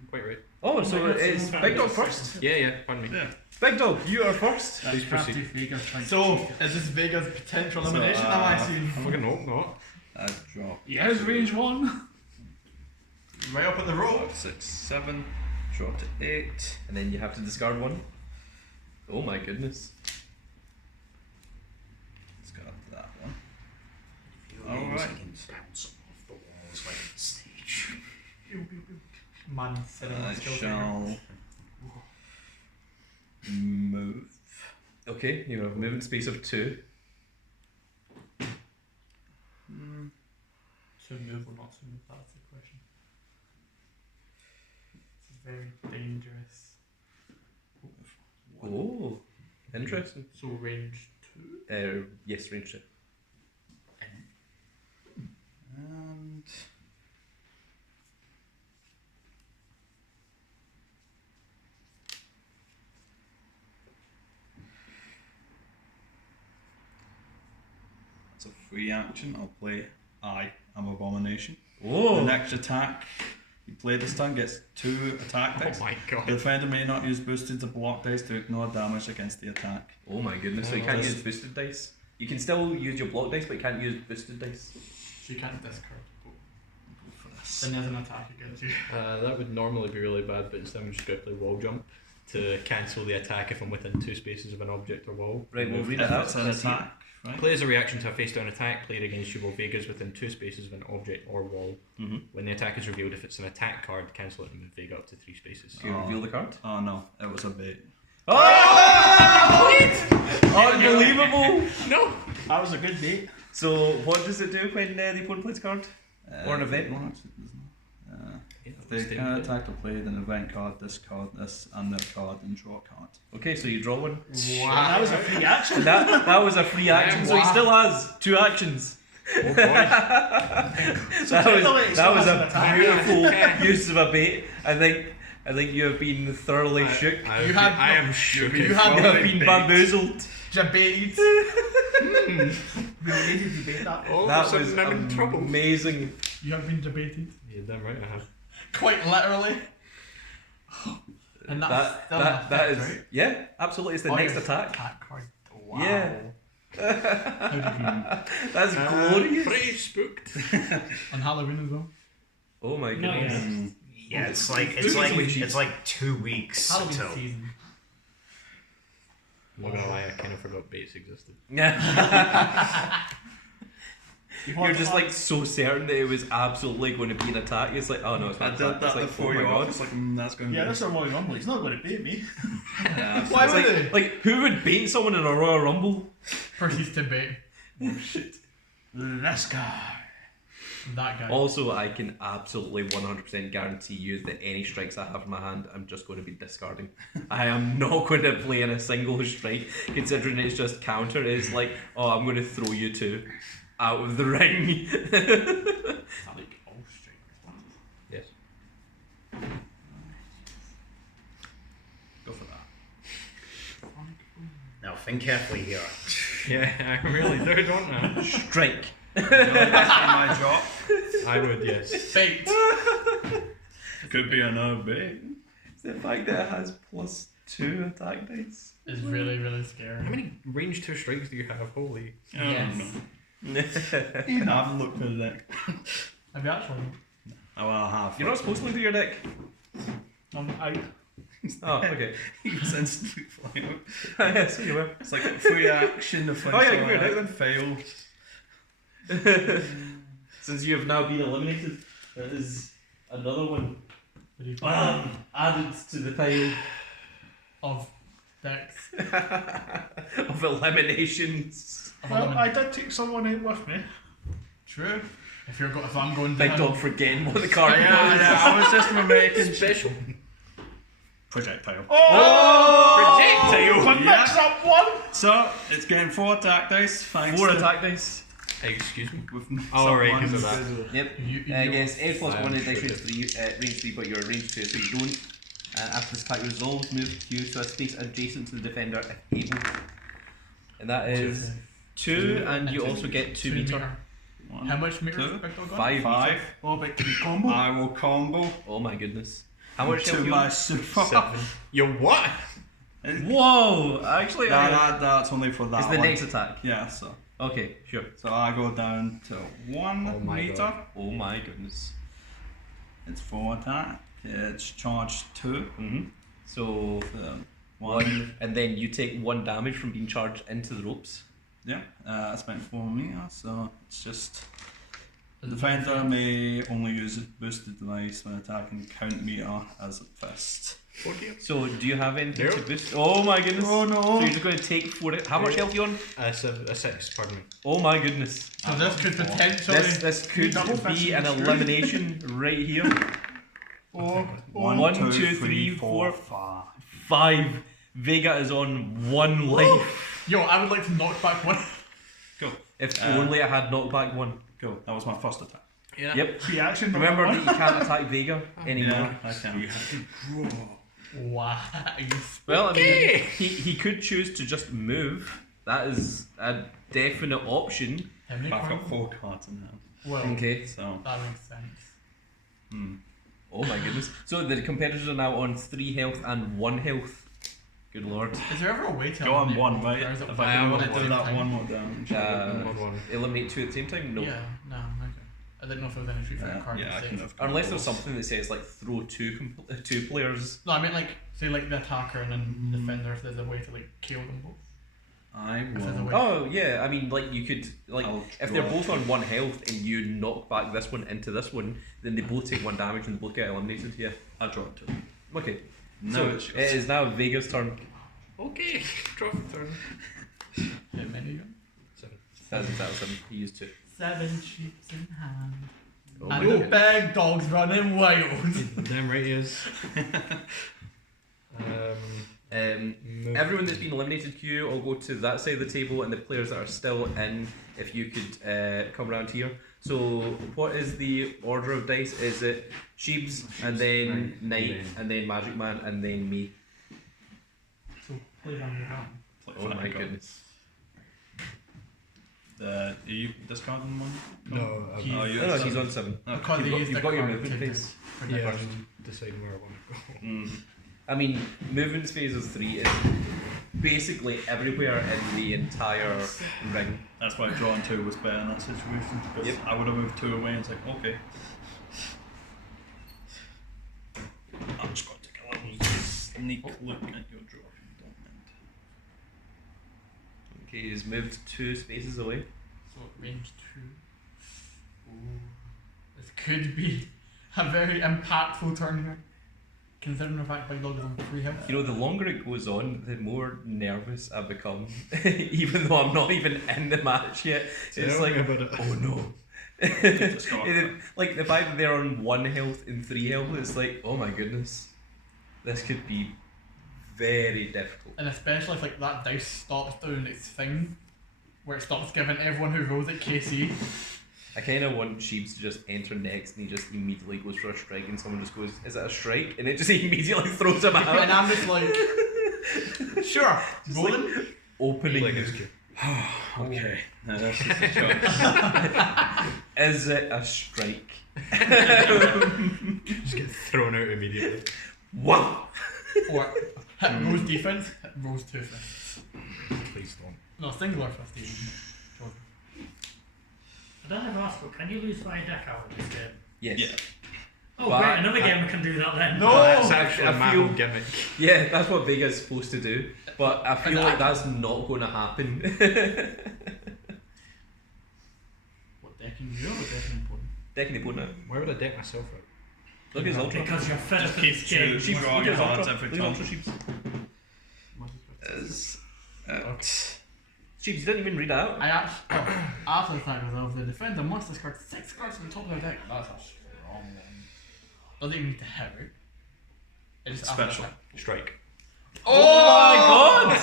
I'm quite right. Oh, so my God, it's someone Big Dog found first. Yeah, pardon me. Yeah. Big Dog, you are first. Please proceed. So, is this Vega's potential elimination? Am I seeing? Fucking hope not. I drop Yes, range 1. Right up at the rope. 5, 6, 7. Drop to 8. And then you have to discard one. Oh my goodness. Discard that one. Alright. Alright. Bounce off the walls like a stage. Man, sitting on I skill shall move. Okay, you have a movement space of 2. To move or not to move, that's the question. It's very dangerous. Oh, interesting. So range 2? Yes, range 2. And it's a free action. I'll play I am Abomination. The Oh, next attack you play this turn gets 2 attack dice. Oh my The god. defender may not use boosted to block dice to ignore damage against the attack. oh my goodness. So you Oh, can't just- use boosted dice. You can still use your block dice, but you can't use boosted dice. So you can't discard. Go for this. Then there's an attack against you. That would normally be really bad, but instead I'm just going to play wall jump to cancel the attack if I'm within 2 spaces of an object or wall. Right, we'll read it If out. it's an attack, right? Play as a reaction to a face down attack, player against you will Vegas within 2 spaces of an object or wall. Mm-hmm. When the attack is revealed, if it's an attack card, cancel it and move Vega up to 3 spaces. Do you reveal the card? Oh no, it was a bait. Unbelievable! No! That was a good date. So, what does it do when the opponent plays a card? Or an event? no, actually, it doesn't. If they can attack or play an event card, discard this and that card and draw a card. Okay, so you draw one. Wow. That was a free action. And that was a free action, so he Wow. still has 2 actions. Oh boy. that was a beautiful use of a bait. I think you have been thoroughly shook. I had- am shook. you You had have been bamboozled. Debated. We needed to debate that. All That of a was sudden I'm in trouble. amazing. You have been debated. Yeah, damn right I have. Quite literally. And that's still an that effect, is right? yeah, absolutely. It's the Oh, next your attack. Attack card. Wow. Yeah. How did you That's glorious. Pretty spooked. On Halloween as well. Oh my No, goodness. yeah. Yeah, it's like 2 weeks Halloween until. season. I'm not gonna lie, I kind of forgot baits existed. Yeah. You're just like so certain that it was absolutely going to be an attack. It's like, oh no, it's I not. did It's that like, before oh my you god. off. It's like, that's going to Yeah, be. that's a Royal Rumble. He's not going to bait me. Yeah, Why it's would like, they? like, who would bait someone in a Royal Rumble? Proceeds to bait. This guy. That guy. Also, I can absolutely 100% guarantee you that any strikes I have in my hand, I'm just going to be discarding. I am not going to play in a single strike, considering it's just counter. It's like, oh, I'm going to throw you 2 out of the ring. Is that like all strikers? Yes. Go for that. Now think carefully here. Yeah, I really do, don't I? Strike. My drop. I would, yes. Fate. Could be another bait. It's the fact that it has +2 attack dice. Is really, really scary. How many range 2 strikes do you have? Holy. I don't know. You haven't looked at the deck. Have you actually? Oh, well, I have. You're not supposed to look at your deck. I Oh, okay. He was instantly flying out. Yeah, so you were. It's like a free action. The Oh, yeah, give me your deck then. Fail. Since you have now been eliminated, there is another one added to the pile Of decks. of eliminations. well, I did take someone out with me. True. If I'm going Big down. Dog forgetting what the card was. I was just making Special. projectile. Projectile! But mix up one. So it's getting 4 attack dice. Thanks 4 to, attack dice. Excuse me. With Oh, right, someone 'cause of that. invisible. Yep. Against A plus 1 is dice range 3, but you're range 2, so you don't. After this attack resolves, move Q to a space adjacent to the defender if able. And that is 2, and you also get 2 meter. How much meter? Two. 5 5. Oh, but can we combo? I will combo Oh my goodness. How much to health you my on? super. 7. You're what? Whoa! Actually, That's only for that it's the one. next attack. Yeah, so Okay, sure. I go down to 1 Oh my meter. God. Oh my goodness. It's 4 attack. It's charge 2. Mm-hmm. So, So, 1, and then you take 1 damage from being charged into the ropes. Yeah, I spent 4 meter, so it's just. The defender may only use a boosted device when attacking count meter as a fist. So, do you have anything Nope. to boost? Oh my goodness. Oh no! So you're just going to take 4. How much health you on? A 6, pardon me. Oh my goodness. So this could potentially. This could double be fist an in the screen. elimination right here. 1, 2, 3, 4, 5. Vega is on 1 life. Yo, I would like to knock back one. Cool. If only I had knockback 1. Cool. That was my first attack. Yeah. Yep. Reaction. Remember that you can't attack Vega anymore. Yeah, I can. Wow. Well, I mean, he could choose to just move. That is a definite option. How many I've got cards? 4 cards in hand, Well, Okay. so. that makes sense. Oh my goodness. So the competitors are now on 3 health and 1 health. Good lord. Is there ever a way to Go on eliminate 1, both, right? or is it If one I can at the do same that time? 1 more damage. Eliminate 2 at the same time? No. Yeah, no, okay. I didn't know if there was any Street Fighter card yeah, to I say. can have Unless there's something that says like throw 2 players. No, I mean like, say like the attacker and then the defender, if there's a way to like kill them both. I If there's a will. way. Oh yeah, I mean like you could like I'll if they're draw both 2. on 1 health and you knock back this one into this one, then they both take 1 damage and they both get eliminated. Yeah. I draw 2. Okay. No, So it's it yours. is now Vega's turn. Okay. Drop a turn. How many you 7. He used 2. 7 sheeps in hand. Oh And my the God. big dog's running wild. Damn right he is. Move. Everyone that's been eliminated, Q, I'll go to that side of the table, and the players that are still in, if you could come around here. So, what is the order of dice? Is it Sheebs, and then Knight, and then Magic Man, and then me? So play on your hand. Oh my goodness. Are you discarding one? No, Oh, No, you no, he's on 7. Because they used You've the got your card movement to phase. for the yeah, first. I'm deciding where I want to go. Mm. I mean, movement phase of 3 is basically everywhere in the entire ring. That's why drawing 2 was better in that situation. Because Yep. I would have moved 2 away and it's like, okay. I'm just going to take a little sneak look at your draw. Don't mind. Okay, he's moved 2 spaces away. So range 2. Ooh. This could be a very impactful turn here. Considering the fact Big Dog is on 3 health. You know, the longer it goes on, the more nervous I become. Even though I'm not even in the match yet. It's Tell like, me about it. oh no. Like the fact that they're on 1 health and 3 health, it's like, oh my goodness. This could be very difficult. And especially if like that dice stops doing its thing, where it stops giving everyone who rolls it KC. I kind of want Sheebs to just enter next and he just immediately goes for a strike and someone just goes, is it a strike? And it just immediately throws him And out. I'm just like, sure, Just rolling. like opening. Okay. That's just a choice. Is it a strike? Just get thrown out immediately. Wow! Or hit Rose defense, hit Rose 2 fists. Please don't. No, singular fist even. I don't have to ask, but can you lose by a deck out in this game? Yes. Yeah. Oh, But great, another game we can do that then. No! That's actually I my feel- whole gimmick. Yeah, that's what Vega's supposed to do. But I feel And like I- that's not going to happen. What decking you or decking opponent? Decking the opponent. Where would I deck myself out? Look at his ultra. Because you're fed up with keep this game. choosing. Sheebs, Draw look your at his cards ultra. every Look at time. ultra Sheebs. What's his fist? Is Sheebs, you didn't even read it out. I actually, after the fact myself, the defender must discard 6 cards from the top of their deck. That's a strong one. Doesn't even need to hit, right? It just after the Special. fact. Strike. Oh my god!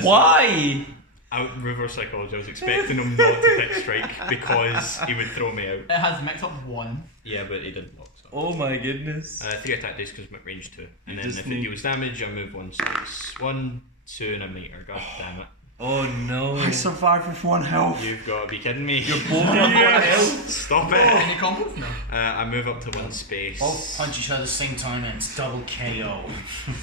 So Why? Out reverse psychology. I was expecting him not to pick strike because he would throw me out. It has mix up 1. Yeah, but he didn't block. So. Oh my goodness. 3 attack dice because I'm at range 2. And then just if it need- deals damage, I move 1 space. 1, 2, and a meter. God damn it. Oh no. I survived with 1 health. You've got to be kidding me. You're both on Yes. Stop it. Any combos? No. I move up to 1 space. Both punch each other at the same time and it's double KO.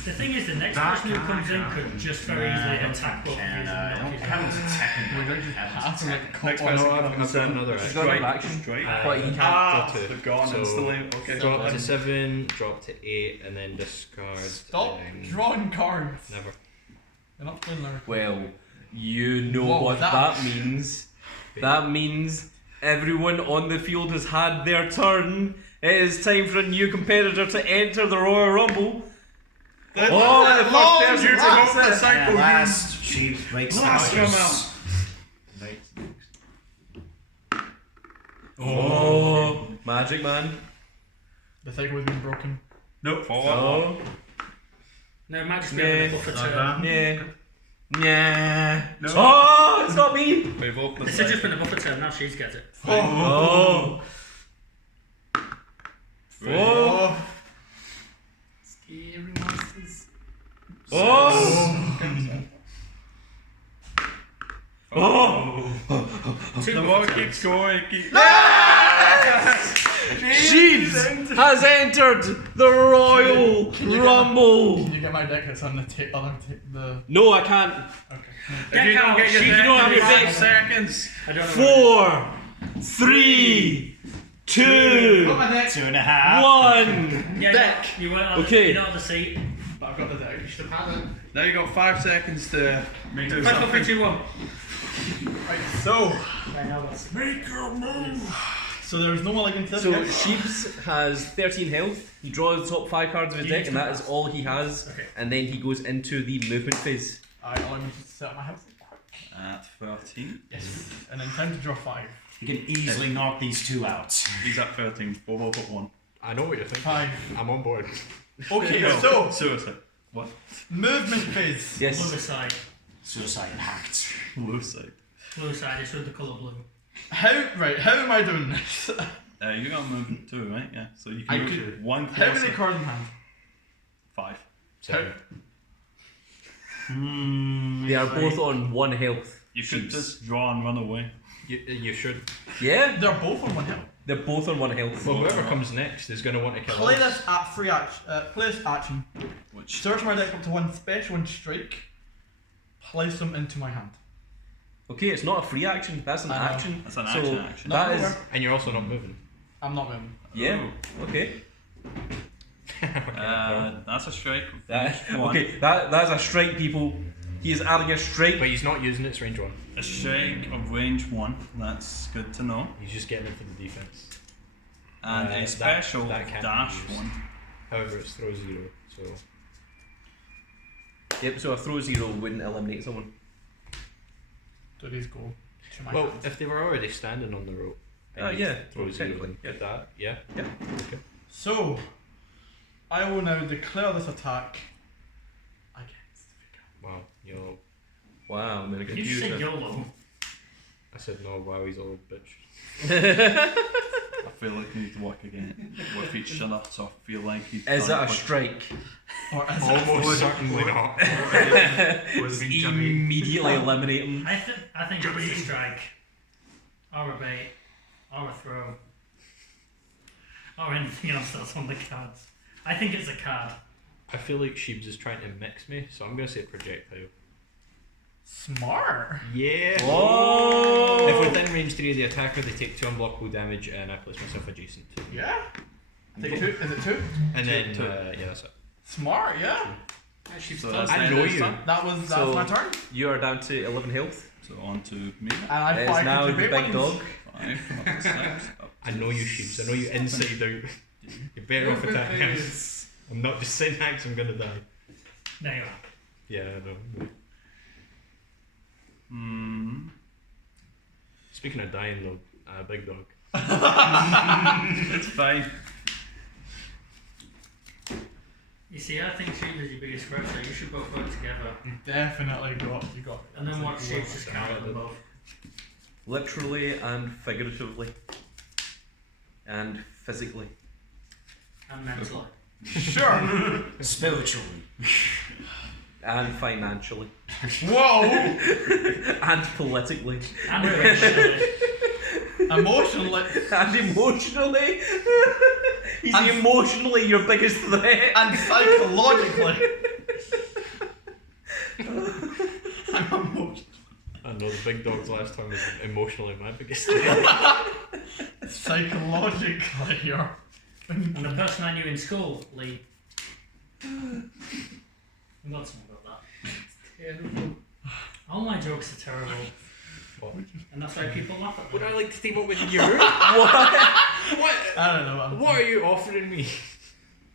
The thing is, the next person who comes in could just very easily attack both of you. and I knock don't you have down. to attack him. We're just half of like Next Oh, person no, comes I've got in. another She's got another action. Strike. Quite you easy. can't draw 2. They're gone So, instantly. Okay. Drop to 7, drop to 8, and then discard. Stop thing. drawing cards. Never. You're not playing Larry. Well, you know Whoa, what that- that means. That means everyone on the field has had their turn. It is time for a new competitor to enter the Royal Rumble. The first person to hope do the this. cycle Last, she breaks the Last ice. Oh, Magic Man. The cycle has been broken. Nope. Oh, No, it might just be having a buffer turn. yeah. Yeah. No. Oh, it's not me. We've opened the This has just cycle. been a buffer turn, now she's got it. Oh. Oh. Scary monsters. Oh. Oh. Two The more buffer it turns. keeps going, it keeps... Sheebs has entered the Royal Rumble. Can you get my deck that's on the the... No, I can't. Okay. If you don't get your Sheep, you deck don't have in your 5 deck. seconds. I don't know. 4, 3, 2, Got my deck. 2.5. 1. Yeah, Deck. you weren't on Okay. the, you're not on the seat. But I've got the deck. You should have had it. Now you got 5 seconds to do 5, 4, 3, something. 2, 1. Right, so... Right now that's So there's no mulligan to this So deck. Sheebs has 13 health. He draws the top 5 cards of his deck, and that is all he has. Okay. And then he goes into the movement phase. Alright, allow me to set up my house quick. At 13. Yes. And then time to draw 5. You can easily knock these two out. He's at 13. Bobo put 1. I know what you're thinking. 5. I'm on board. Okay, No, so... Suicide. What? Movement phase. Yes. blue side. Suicide pact. Blue side. Blue side is with the colour blue. How am I doing this? You got movement 2, right? Yeah. So you I can could- move 1 How many closer. cards in hand? 5. So, They are both on 1 health. You could Sheeps. just draw and run away. you should. Yeah? They're both on 1 health. They're both on 1 health. Well, whoever comes next is going to want to kill Play us. this at free action. Play this action. Which Search my deck up to 1 special and strike. Place them into my hand. Okay, it's not a free action. That's an I know. action. That's an so action. That No, is. no, And you're also not moving. I'm not moving. Yeah. Okay. That's a strike. That, One. okay. That's a strike, people. He is adding a strike. But he's not using its range 1. A strike of range 1. That's good to know. He's just getting it for the defense. And a that- special that can't be dash used. 1. However, it's throw 0. So Yep. So a throw 0 wouldn't eliminate someone. Do these go to my well, hand? if they were already standing on the rope, and Yeah. throw 0 technically, and get that, yeah. Yeah. Okay. So, I will now declare this attack against Vika. Wow, YOLO. Wow, I'm gonna You confuse said her. YOLO. I said no. Wow, he's a old bitch. I feel like we need to work again with each other, so I feel like he's Is it done a it. strike? Or is it Almost certainly not. Immediately eliminate him. I think it's a strike. Or a bait. Or a throw. Or anything else that's on the cards. I think it's a card. I feel like Sheebs is trying to mix me, so I'm gonna say projectile. smart? Yeah. Oh! If within range 3 of the attacker, they take 2 unblockable damage, and I place myself adjacent. Yeah. Take 2. Is it 2? And then, Two. yeah, that's it. Smart, yeah. So that's I the know end of you. the turn. That's So- my turn. You are down to 11 health. So on to me. And I It fly is now the into big dog. 5, up to 6, up I to know you, Sheebs. I know you inside out. You're better off attacking him. I'm not just saying that 'cause I'm gonna die. There you are. Yeah, I know. Hmm. Speaking of dying, though, big dog. It's fine. You see, I think Sheep is your biggest threat, so you should both work together. You definitely got. And then watch Sheep just counter them both. Literally and figuratively. And physically. And mentally. Sure. Spiritually. And financially. Whoa. And politically. And racially. Emotionally. And emotionally. He's emotionally your biggest threat. And psychologically. I'm emotional. I know the big dog's last time was emotionally my biggest thing. Psychologically, you're. And the person I knew in school, Lee. I'm not something about that. It's terrible. All my jokes are terrible. What? And that's why people laugh at Would them. I like to team up with you? What? I don't know. What are you offering me?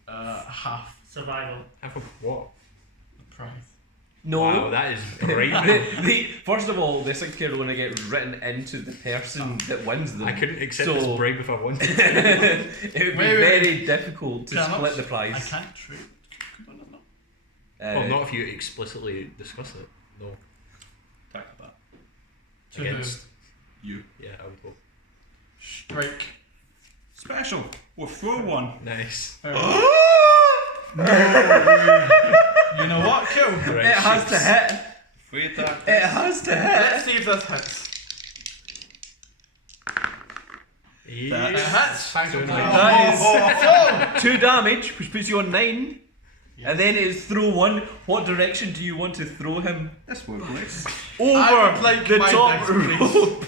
Half Survival. Half of what? the price. No. Wow, that is great. First of all, the 6K are going to get written into the person that wins them. I couldn't accept So- this bribe if I wanted. It would be Wait. very difficult to How split much? the I prize. can't trade. Come on, no. Well, not if you explicitly discuss it. No. Tackle that. To Against you. Yeah, I would hope. strike. Special. We'll throw one. Nice. You know what? Cool. Right, It has to shoots. hit. Free attack. It has to Let's hit. see if this hits. Yeah. It hits. Thanks for playing. That is 2 damage, which puts you on 9. And then it's throw 1. What direction do you want to throw him? This will place. I Over would like the my top dice, please. rope.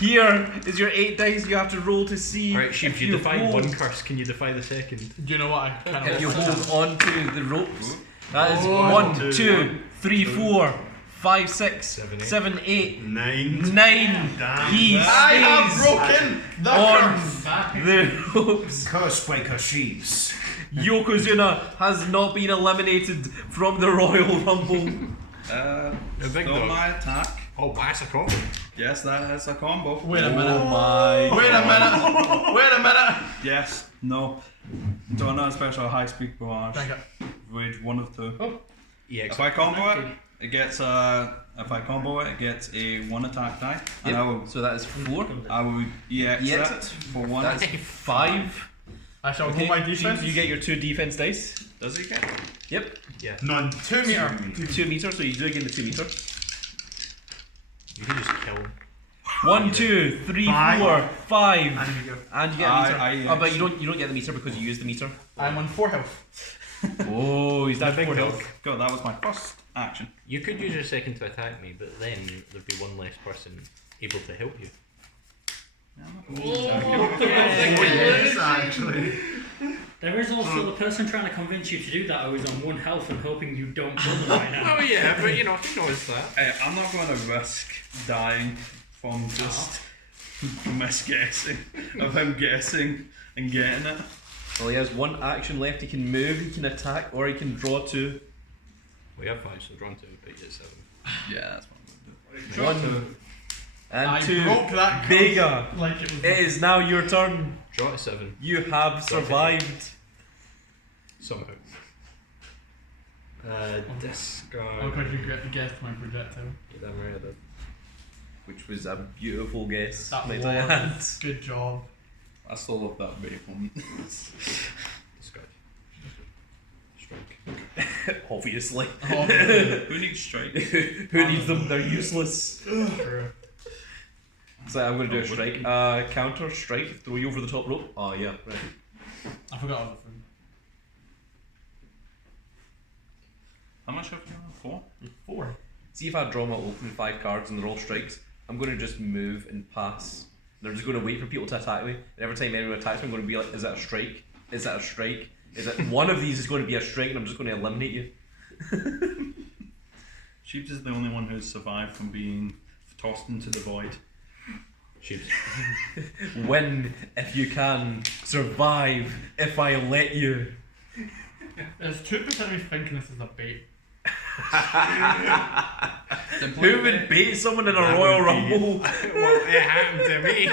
Here is your 8 dice. You have to roll to see Alright, Sheep, if you defied hold- one curse. Can you defy the second? Do you know what? I kind If you of. hold on to the ropes. That is Oh, 1, 2, 3, 4, 5, 6, 7, 7, 8, 9. 9. He I have stays broken the on curse. the ropes. Curse breaker sheaves. Yokozuna has not been eliminated from the Royal Rumble. The big Still dog. my attack. Oh, that's a combo. Yes, that is a combo. Wait a minute. my. Wait a minute. Wait a minute. Yes. No. Don't know special high speed barrage. Drink it. Rage 1 of 2. Yeah, If I combo it, it gets a. If I combo it, it gets a 1 attack die. And I will. So that is 4. I will EX EX it for 1. That's 5. I shall Okay, hold my so defense. you get your 2 defense dice. Does he get? Yep. None. 2 meter. 2 meter, so you do get the 2 meter. you can just kill him. 1, 2, 3, 5. 4, 5. And you go. And you get a meter. I Oh, but you don't get the meter because you use the meter. I'm on 4 health. Oh, he's that big big dog. health. Go, that was my first action. You could use your second to attack me, but then there'd be one less person able to help you. Yes, actually. There is also the person trying to convince you to do that who is on 1 health and hoping you don't kill them right now. Oh yeah, but you know, who knows that? I'm not going to risk dying from just misguessing of him guessing and getting it. Well, he has 1 action left. He can move, he can attack, or he can draw 2. We have 5, so drawn 2, but you get 7. Yeah, that's what I'm going to do. 1 and I 2. broke that curse Bigger. like it was. It is now your turn. Draw to 7, You have survived. somehow. Discard. I'm going to guess my projectile. Yeah, damn right I did. Which was a beautiful guess. That might I add. was. Good job. I still love that bacon. Discard. Strike. Obviously. Oh, Who needs strike? Who needs them? They're useless. true. So I'm going to do a strike. Counter, strike, throw you over the top rope. Oh, yeah, right. I forgot all the food. How much have you got? 4? 4. See if I draw my open 5 cards and they're all strikes. I'm going to just move and pass. They're just going to wait for people to attack me. And every time anyone attacks me, I'm going to be like, is that a strike? Is that a strike? Is that one of these is going to be a strike and I'm just going to eliminate you? Sheeps is the only one who's survived from being tossed into the void. Sheep. Win if you can. Survive if I let you. There's 2% of me thinking this is a bait. Who would bait someone in a Royal Rumble? Well, it happened to me.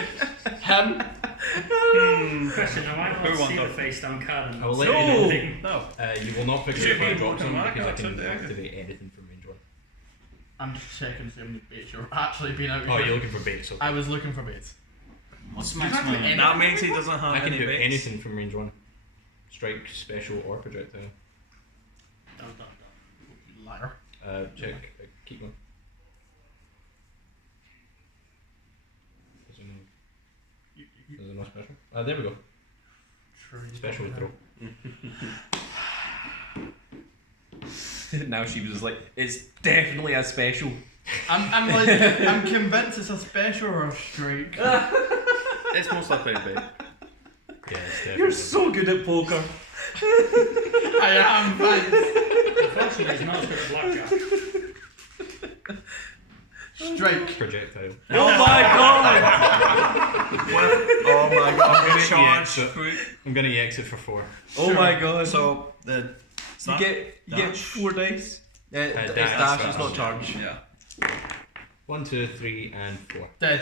Him. Question, am I Who allowed to won see the that? face down card? I will let you know. No. You will not figure Should out when I be drop them mark because I out can something. activate anything from range 1. I'm just checking to see how many baits you're actually being out Oh, here. you're looking for baits. Okay. I was looking for baits. What's the You can't maximum? do any- That means he doesn't have I can any do baits. anything from range 1. Strike, special, or projectile. Liar. Check. Keep one. Is there no special? There we go. Special throw. Now she was just like, it's definitely a special. I'm like, I'm convinced it's a special or a strike. It's most likely a bait. Yeah, it's definitely. You're so good at poker. I am, thanks. Unfortunately, he's not as good at blackjack. Strike. projectile. Oh my god! Oh my god, I'm gonna Charge. charge. I'm gonna EX it for 4. Oh my god. So, you get 4 dice. It's dash. dash, it's not charge. yeah. 1, 2, 3, and 4. Dead.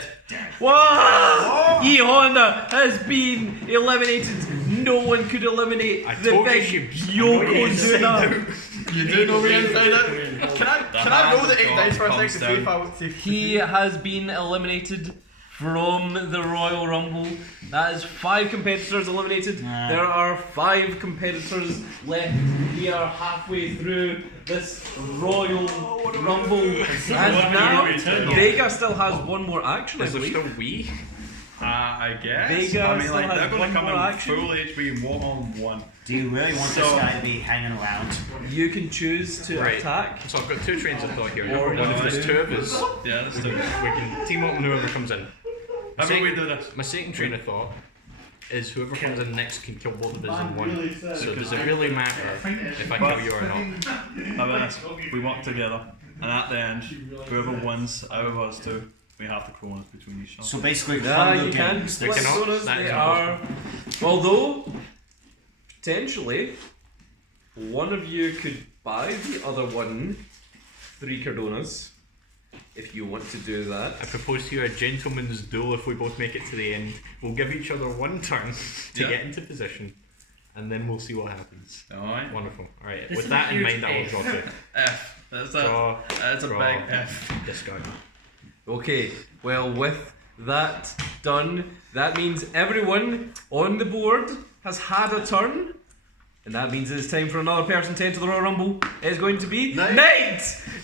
What? E Honda has been eliminated. No one could eliminate I the told you big she- Yoko Tuna. You do know me inside out. Can I roll the 8 hand dice for a comes second to see if I would see? He has been eliminated from the Royal Rumble. That is 5 competitors eliminated. Nah. There are 5 competitors left. We are halfway through this Royal Rumble. And now Vega still has one more action, I Is there believe. still we? I guess. Vega I mean, still like, has they're going one to come more in action. full HP 1-on-1. Do you really want this So- guy to be hanging around? You can choose to Right. attack. So I've got 2 trains of thought here. Or Number 1, if no. there's 2 of us, Yeah, that's we the. can team up on whoever comes in. How about we do this? My second train of thought is whoever comes in next can kill both of us in one. So does it really matter if I kill you or not? How about this? We work together, and at the end, whoever wins out of us two, we have the Cronus between each other. So basically, Yeah, Hunger you can Games. split cannot- Cronus. that They is are. Although, potentially, one of you could buy the other one 3 Cardonas. If you want to do that. I propose to you a gentleman's duel if we both make it to the end. We'll give each other 1 turn to Yeah. get into position, and then we'll see what happens. Alright. Wonderful. Alright, This with is that a in huge mind, I will if. draw 2. F. That's a, Draw, that's a draw, big F. discard. Okay, well, with that done, that means everyone on the board has had a turn. And that means it's time for another person to enter the Royal Rumble. It's going to be Knight!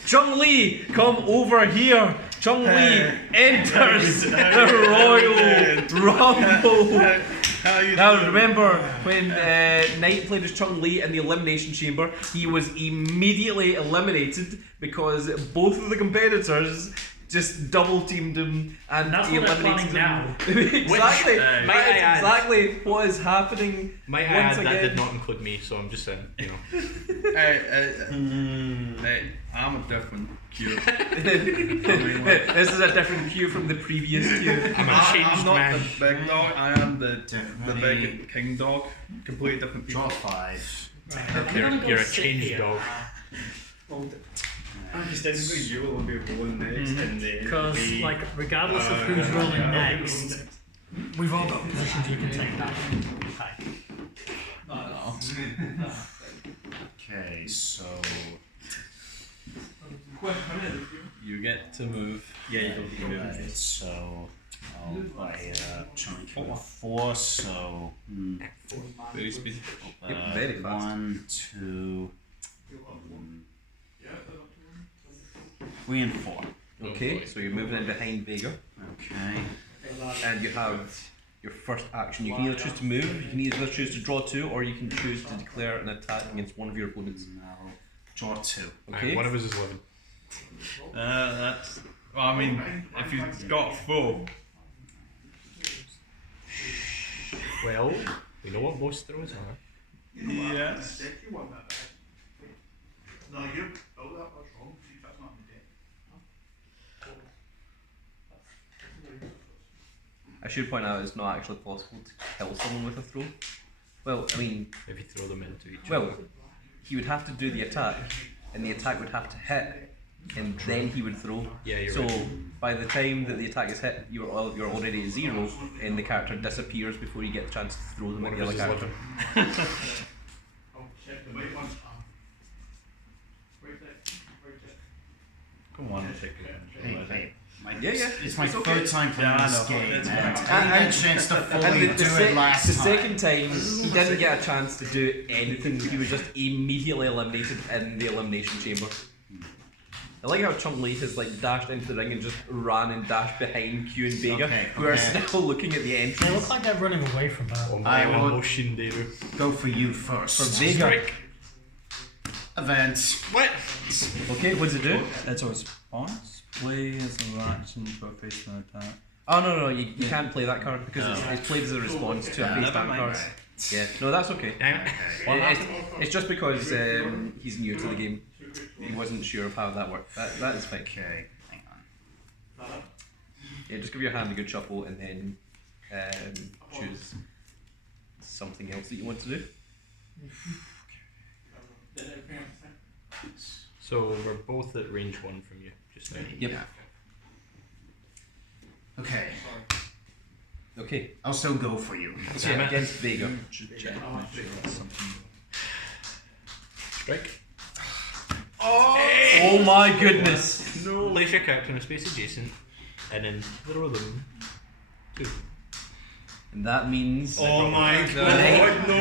Chung Li, come over here. Chung Li enters the Royal Rumble. How you Now doing? remember, when Knight played as Chung Li in the Elimination Chamber, he was immediately eliminated because both of the competitors just double teamed him and That's he what they're eliminated planning him. Exactly, Which, might that I is add- exactly what is happening. Might I once add, that again. did not include me, so I'm just saying, you know. Hey, I'm a different cue. This is a different cue from the previous cue. I'm a I'm changed not man. the big dog, I am the big king dog. Completely different people. Draw 5. You're a changed dog. Because you will be rolling next, and then Because, like, regardless of who's rolling next, we've all got positions you can take that. Okay, so You get to move. Yeah, you don't get to move. right, so I'll buy chunk 4. So Very speed. Very fast. 1, 2, 3, and 4. Okay, so you're moving in behind Vega, Okay. and you have your first action. You can either choose to move, you can either choose to draw 2, or you can choose to declare an attack against one of your opponents. Now draw 2. Okay. One of us is living. That's. Well, I mean, if you've got full. Well, we know what most throws are. Yes. No, you built that much wrong. See, that's not the deck. I should point out it's not actually possible to kill someone with a throw. Well, I mean, If you throw them into each well, other. he would have to do the attack, and the attack would have to hit, and then he would throw. Yeah, you're So right. By the time that the attack is hit, you're already at 0, and the character disappears before you get the chance to throw them at the other character. Oh shit, the white one's off. Wait there. Come on, take it. It's my It's third okay. time playing Yeah, I this know. game, It's and fine. I didn't get a chance to fully do it last the time. second time, he didn't get a chance to do anything. He was just immediately eliminated in the elimination chamber. I like how Chung Li has like dashed into the ring and just ran and dashed behind Q and Vega, who are still looking at the They entrance. look like they're running away from her. Oh, I my will- emotion, David. Go for you first. For Vega. Events. What? Okay, what does it do? It's a response. Play as a reaction to a face down attack. Oh no, you can't play that card because it's played as a response to a face down card. Yeah, no, that's okay. Damn it. It's just because he's new to the game. He wasn't sure of how that worked. That is fine. Okay, hang on. Yeah, just give your hand a good shuffle and then choose something else that you want to do. So we're both at range 1 from you just now. Yep. Yeah. Okay, Okay. I'll still go for you. So yeah, against Vega. Should check. Make sure that's something. Strike. Oh my goodness! No. Place your character in a space adjacent, and then throw them. 2. And that means Oh my you god, no!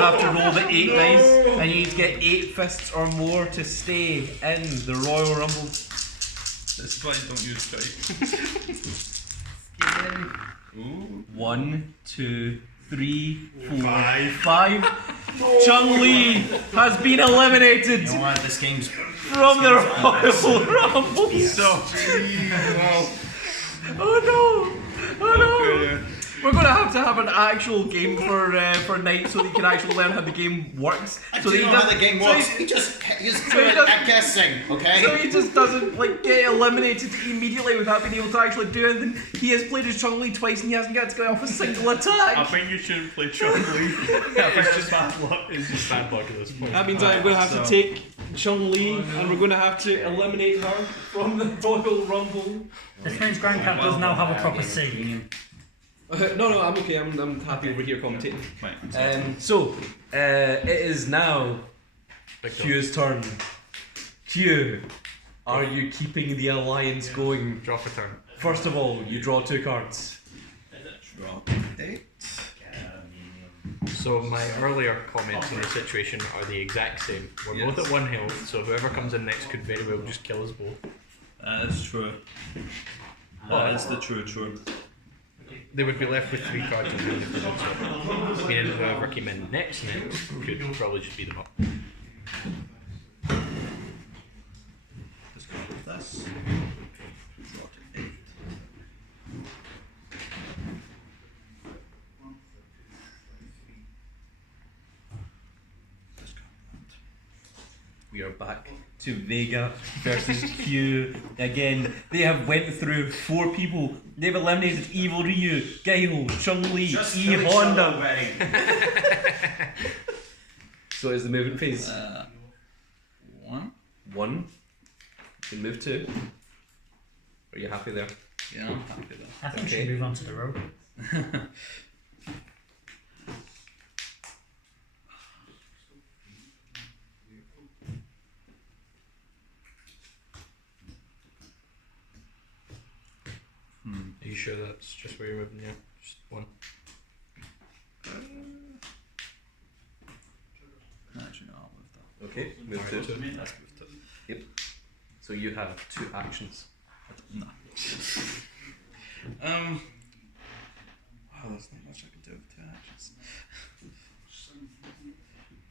have to roll the 8 dice, and you need to get 8 fists or more to stay in the Royal Rumble. This is why you don't use strike. Ooh. 1, 2, 3, 4, 5. Chung Li has been eliminated You know what? This game's from the Royal Rumble. Oh no! Oh no! We're going to have an actual game for Knight so that you can actually learn how the game works. So that he doesn't- He just he good doesn't- at guessing, okay? So he just doesn't like get eliminated immediately without being able to actually do anything. He has played as Chung Li twice and he hasn't got to go off a single I attack. think you shouldn't play Chung Li. It's just bad luck. It's just bad luck at this point. That means I'm going to have to take Chung Li and we're going to have to eliminate her from the Royal Rumble. This means Grand Cap does now have a proper seat. No, I'm okay. I'm happy over here commentating. Right. It is now Q's turn. Q, are you keeping the alliance going? Draw for turn. First of all, you draw 2 cards. Draw. So my earlier comments on the situation are the exact same. We're both at 1 health, so whoever comes in next could very well just kill us both. That's true. That is the true truth. They would be left with 3 cards in hand if they did so. Meaning whoever came in next could probably just beat them up. Just go with this. Draw to 8. We are back to Vega versus Q. Again, they have went through 4 people. They've eliminated Evil Ryu, Gaiho, Chung Li, E Honda. So is the movement phase 1. 1. You can move 2. Are you happy there? Yeah, I'm happy there. I think we Okay. should move on to the road. Are you sure that's just where you're moving? Yeah, just 1. Actually, no, I'll move that. Okay, move Alright, 2. Let's move to. So you have 2 actions. No. Oh, there's not much I can do with 2 actions.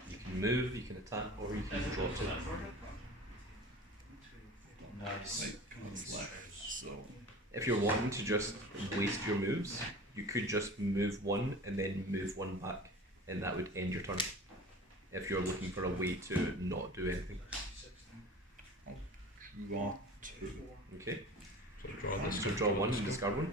You can move, you can attack, or you can draw 2. Like, cards left, so. If you're wanting to just waste your moves, you could just move 1 and then move 1 back, and that would end your turn. If you're looking for a way to not do anything. Draw 2. Okay, So draw this. so draw 1 and discard 1.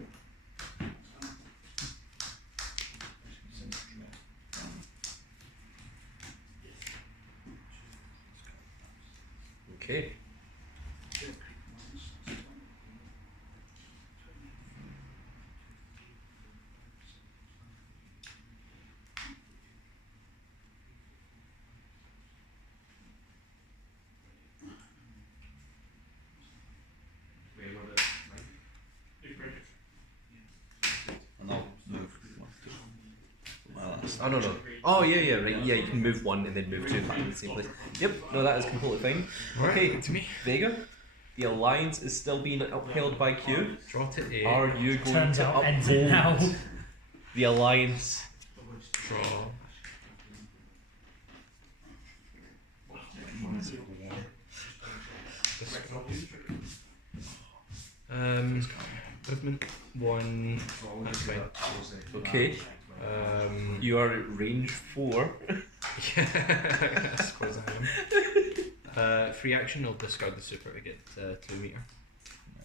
Okay. Oh no. Oh yeah, right. Yeah, you can move one and then move two back to the same place. Yep. No, that is completely fine. Okay, to me. Vega. The alliance is still being upheld by Q. Draw to 8. Are you going Turns to out ends it now. uphold the alliance? Draw. Movement 1. That's fine. Okay. You are at range 4. Yeah, I suppose I am. Free action, I'll discard the super to get 2 meter.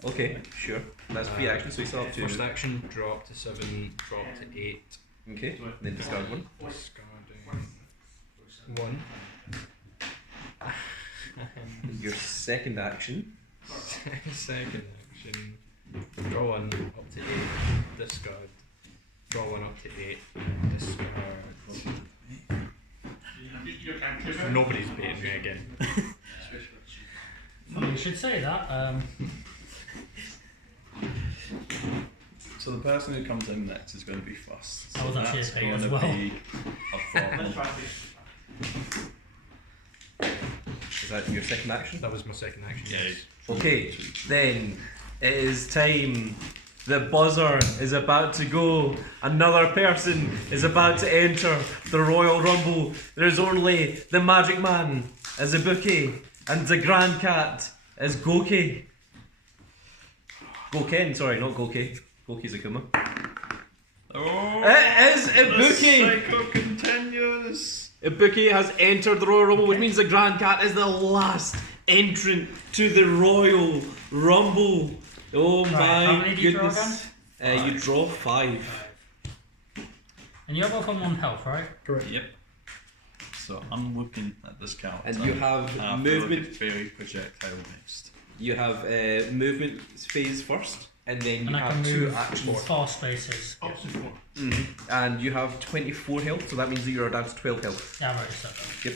Okay, sure. That's free action, so you still have 2. First action, drop to 7, drop to 8. Okay, then discard 1. Discarding 1. Your second action. Second action, draw 1 up to 8, discard. Draw 1 up to 8, discard. Nobody's beating me again. You should say that. So the person who comes in next is going to be first. I was actually that's a going as to well. be a problem. Is that your second action? That was my second action. Yeah. Yes. Okay, then it is time. The buzzer is about to go. Another person is about to enter the Royal Rumble. There's only the Magic Man as Ibuki and the Grand Cat as Goki. Goken, sorry, not Goki. Goki's Akuma. Oh, It is Ibuki! cycle continues. Ibuki has entered the Royal Rumble, which means the Grand Cat is the last entrant to the Royal Rumble. Oh Right, my how many do you draw goodness. You draw 5. And you're both on 1 health, right? Yep. So I'm looking at this character. And you have to look at movement. fairy projectile next. You have movement phase first, and then you And I have can 2 move actions. 4 spaces. And you have 24 health, so that means that you're down to 12 health. Yeah, I've already said that. Yep.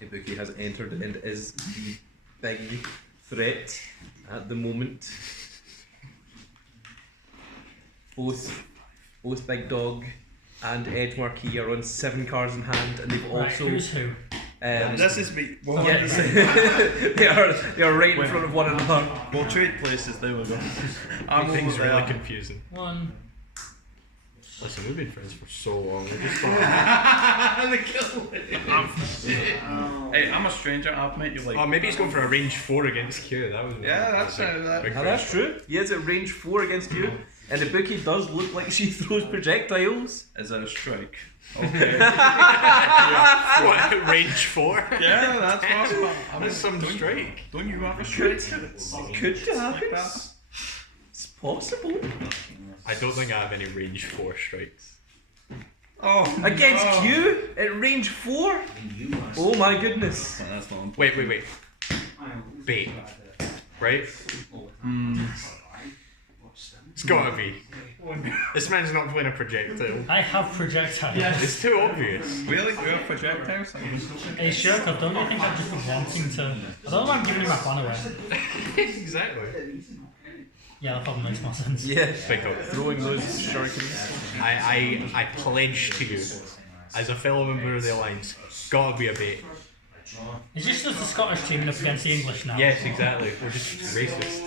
Ibuki has entered and is the big threat at the moment. Both Big Dog and Ed Marquis are on 7 cards in hand, and they've Right, also. who's who? This is me. Well, Yes. they are right in front of one another. we'll trade places. There we go. I'm Things over really there. confusing. 1. Listen, we've been friends for so long. We're just Hey, I'm a stranger. I've met you like. oh, maybe he's going for a range 4 against Q. That was Yeah, that's that. big Now that's true. He is at range 4 against you, and Ibuki does look like she throws projectiles. Is that a strike? Okay. What, range 4? Yeah, that's possible. That's some strike. Don't you have a strike? Could happen. It's possible. I don't think I have any range 4 strikes. Oh, Against no. you at range 4? Oh my goodness. That's not. Wait. Bait. Right? It's gotta be. This man's not playing a projectile. I have projectiles. It's too obvious. Really? We have projectiles? Are you sure? Because don't you think I'm just wanting to... I don't know why I'm giving you my fun away. Exactly. Yeah, that probably makes more sense. Yeah. Big dog. Throwing those shurikens. I pledge to you, as a fellow member of the Alliance, gotta be a bait. It's just us the Scottish teaming up against the English now. Yes, exactly. We're just racist.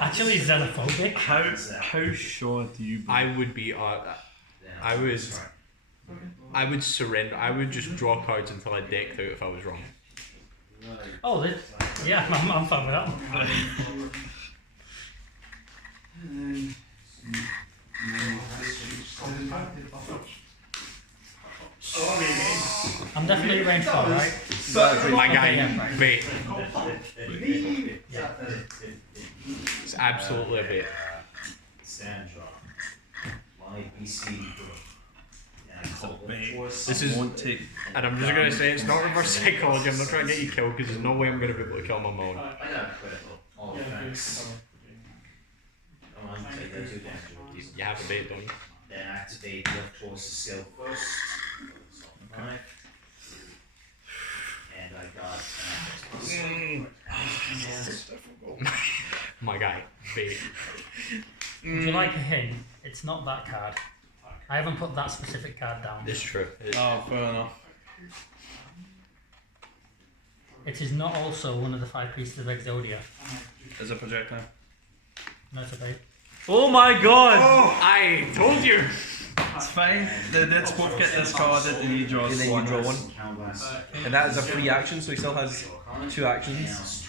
Actually xenophobic. How sure do you believe? I would be. I would surrender. I would just draw cards until I decked out if I was wrong. Oh, yeah, I'm fine with that. I'm definitely range 4, right? My guy, yeah. bait. It's absolutely a bait. This is, won't take. and I'm just gonna say it's not reverse psychology. I'm not trying to get you killed because there's no way I'm gonna be able to kill my mom. You have a bait, don't you? Then activate left closest skill first. Okay. And I got bait. Would you like a hint? It's not that card. I haven't put that specific card down. It's true. Oh, fair enough. It is not also one of the 5 pieces of Exodia. Is a projectile. No, it's a bait. Oh my god! I told you. It's fine. The Dead both get discarded and he draws And then you one. draw one. And that is a free action, so he still has 2 actions.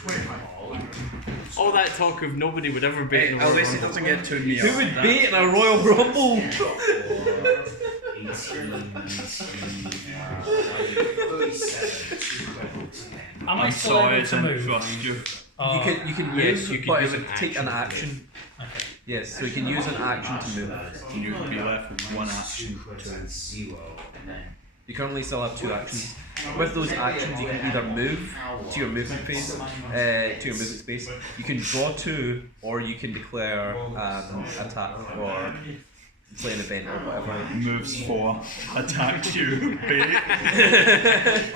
All that talk of nobody would ever bait in a At Royal least he Rumble. doesn't get 2 meals. Who would bait in a Royal Rumble? 37. Am I I'm still sorry, I able to didn't move? trust you. Or- You can Yes, move, you can but use it would an take an action. action. Okay. Yes, so you can use an action to move. And you would be left with 1 action. You currently still have 2 actions. With those actions, you can either move to your movement phase, to your movement space. You can draw 2, or you can declare an attack or play an event or whatever. Moves 4. Attack you. Bait.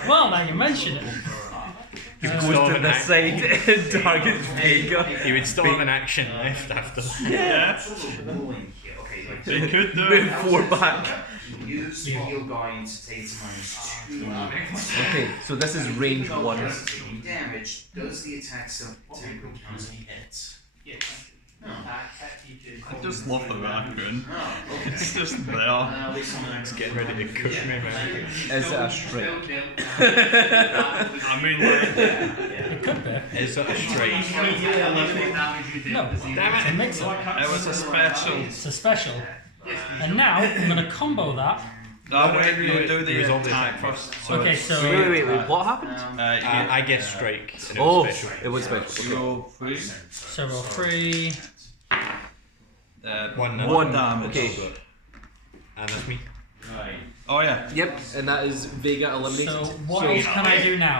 Well, now you mention it. He goes to the side and targets Vega. He would still have an action left after. Yeah. They could do. Move 4 back. Use the heal guide to take to -2. Okay, so this is range 1. Taking damage. Does the attack still technically count as a hit? No. I just love the raccoon. Oh, okay. It's just there. It's getting ready to cook me, man. Is it a strike? I mean, like, It could be. Is it a strike? No, it's a mix-up. it was a special. It's a special. And now I'm going to combo that. That way you do He the was on the attack attack first. Okay, it's so- Wait, what happened? I get strike. And it Oh, was special. it was special. Okay. roll 3. So roll 3. 1 One. damage. Okay. And that's me. Oh yeah. Yep, and that is Vega eliminated. So what else can I do now?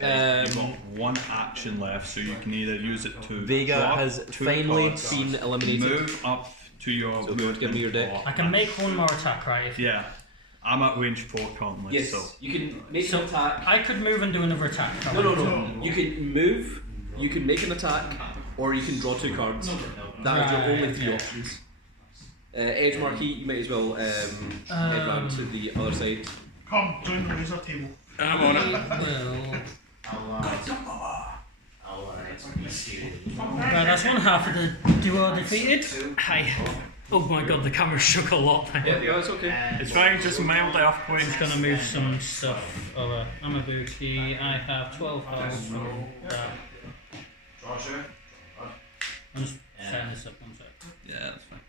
You've got 1 action left, so you can either use it to Vega draw has 2 finally cards, been eliminated. move up to your So go give me your deck. I can make one more attack, right? If- Yeah. I'm at range 4 currently, Yes, so you can make So an attack. I could move and do another attack. No, no, no. You can move, you can make an attack, or you can draw 2 cards. That is your Right, only 3 okay. options. Edge Marquee, you might as well head round to the other side. Come, join the laser table. I'm on it. Well, see right, that's one half of the duo defeated. Hi. Oh my god, the camera shook a lot. Yeah, it's okay. It's fine, just mildly off point. I'm gonna move some stuff over. Amabuki, I have 12 health from that. Roger. I'm just setting this up one sec. yeah, that's fine.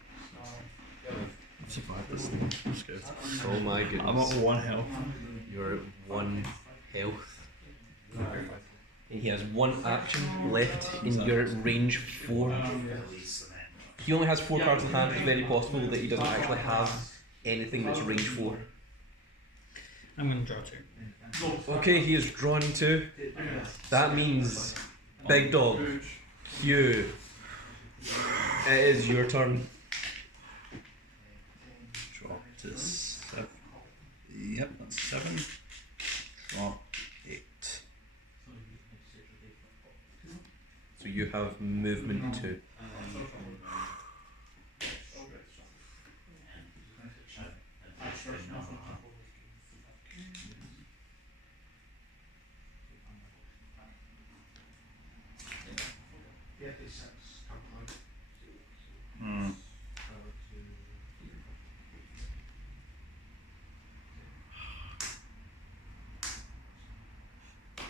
I've survived this thing. That's good. Oh my I'm goodness. at 1 health. You're at 1 health. And he has 1 action left in your range 4. He only has 4 cards in hand. It's very possible that he doesn't actually have anything that's range 4. I'm gonna draw 2. Okay, he has drawn 2. That means, Big Dog, Hugh, it is your turn. Drop to 7. Yep, that's 7. Drop 8. So you have movement 2. Hmm.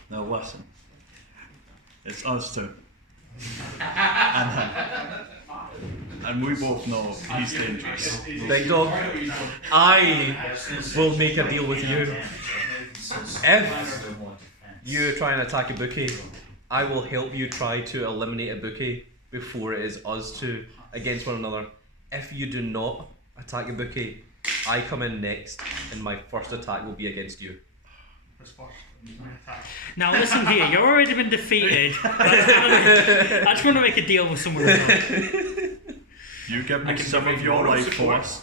Now listen. It's us two. And him. And we both know he's dangerous. Big Dog, I will make a deal with you. If you try and attack a bouquet, I will help you try to eliminate a bouquet before it is us two against one another. If you do not attack a bouquet, I come in next and my first attack will be against you. Now listen here, you've already been defeated. I just want to make a deal with someone else. You give me some of your life force.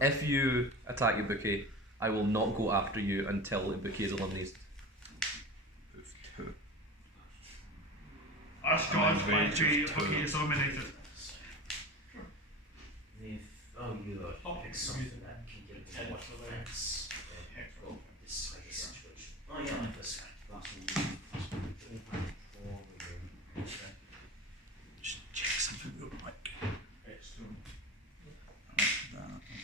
If you attack a bouquet, I will not go after you until the bouquet is eliminated. Move 2. That's And George, then my range of tree. two. Okay, it's eliminated. If you pick something that can give me more defense, then this type of situation. Oh yeah, like this guy. Just check something real quick. Like that, okay.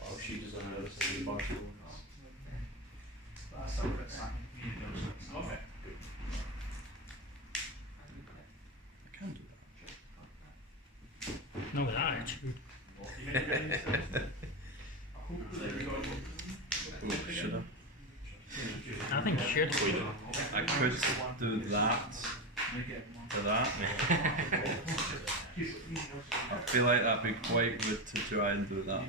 Oh, she doesn't have a single bar. Okay. I can do that. No, with that attitude. Should I? I think you should. I could do that to that. I feel like that'd be quite good to try and do that.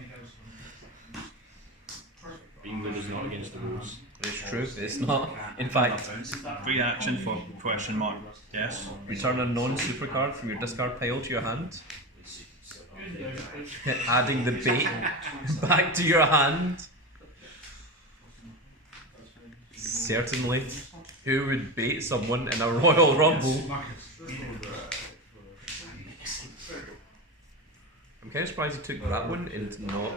Being good is not against the rules. It's true, it's not. In fact, Free action for question mark. Yes. return a non-super card from your discard pile to your hand. Adding the bait back to your hand. Certainly. Who would bait someone in a Royal Rumble? I'm kind of surprised you took that one and not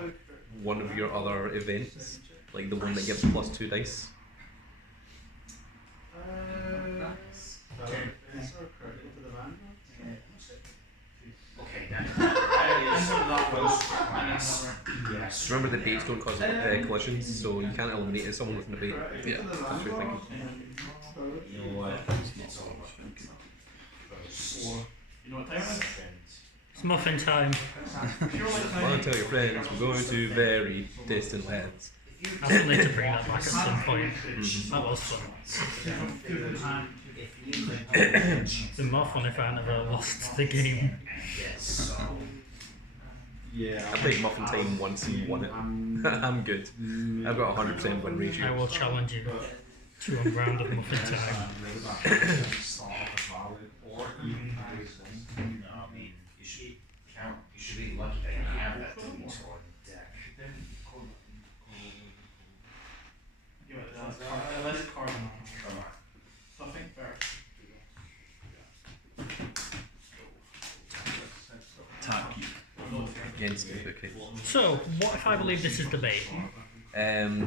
one of your other events, like the one that gives +2 dice. Yes. Remember the baits don't cause collisions, so you can't eliminate someone with a bait. Yeah, that's what you're thinking. You know what? It's all You know what time it is? It's muffin time. Well, tell your friends, we're going to very distant lands. I still need to bring that back at some point. That was fun. It'd been more fun if I never lost the game. Yeah. I played Muffin Time once and won it. I'm good. I've got a 100% win I ratio. will challenge you to a round of muffin time. Or even I mean, you should count. You should be lucky that you have that thing on deck. Let's card them. Something fair. Attack you. Against the bouquet. So, what if I believe this is the bait?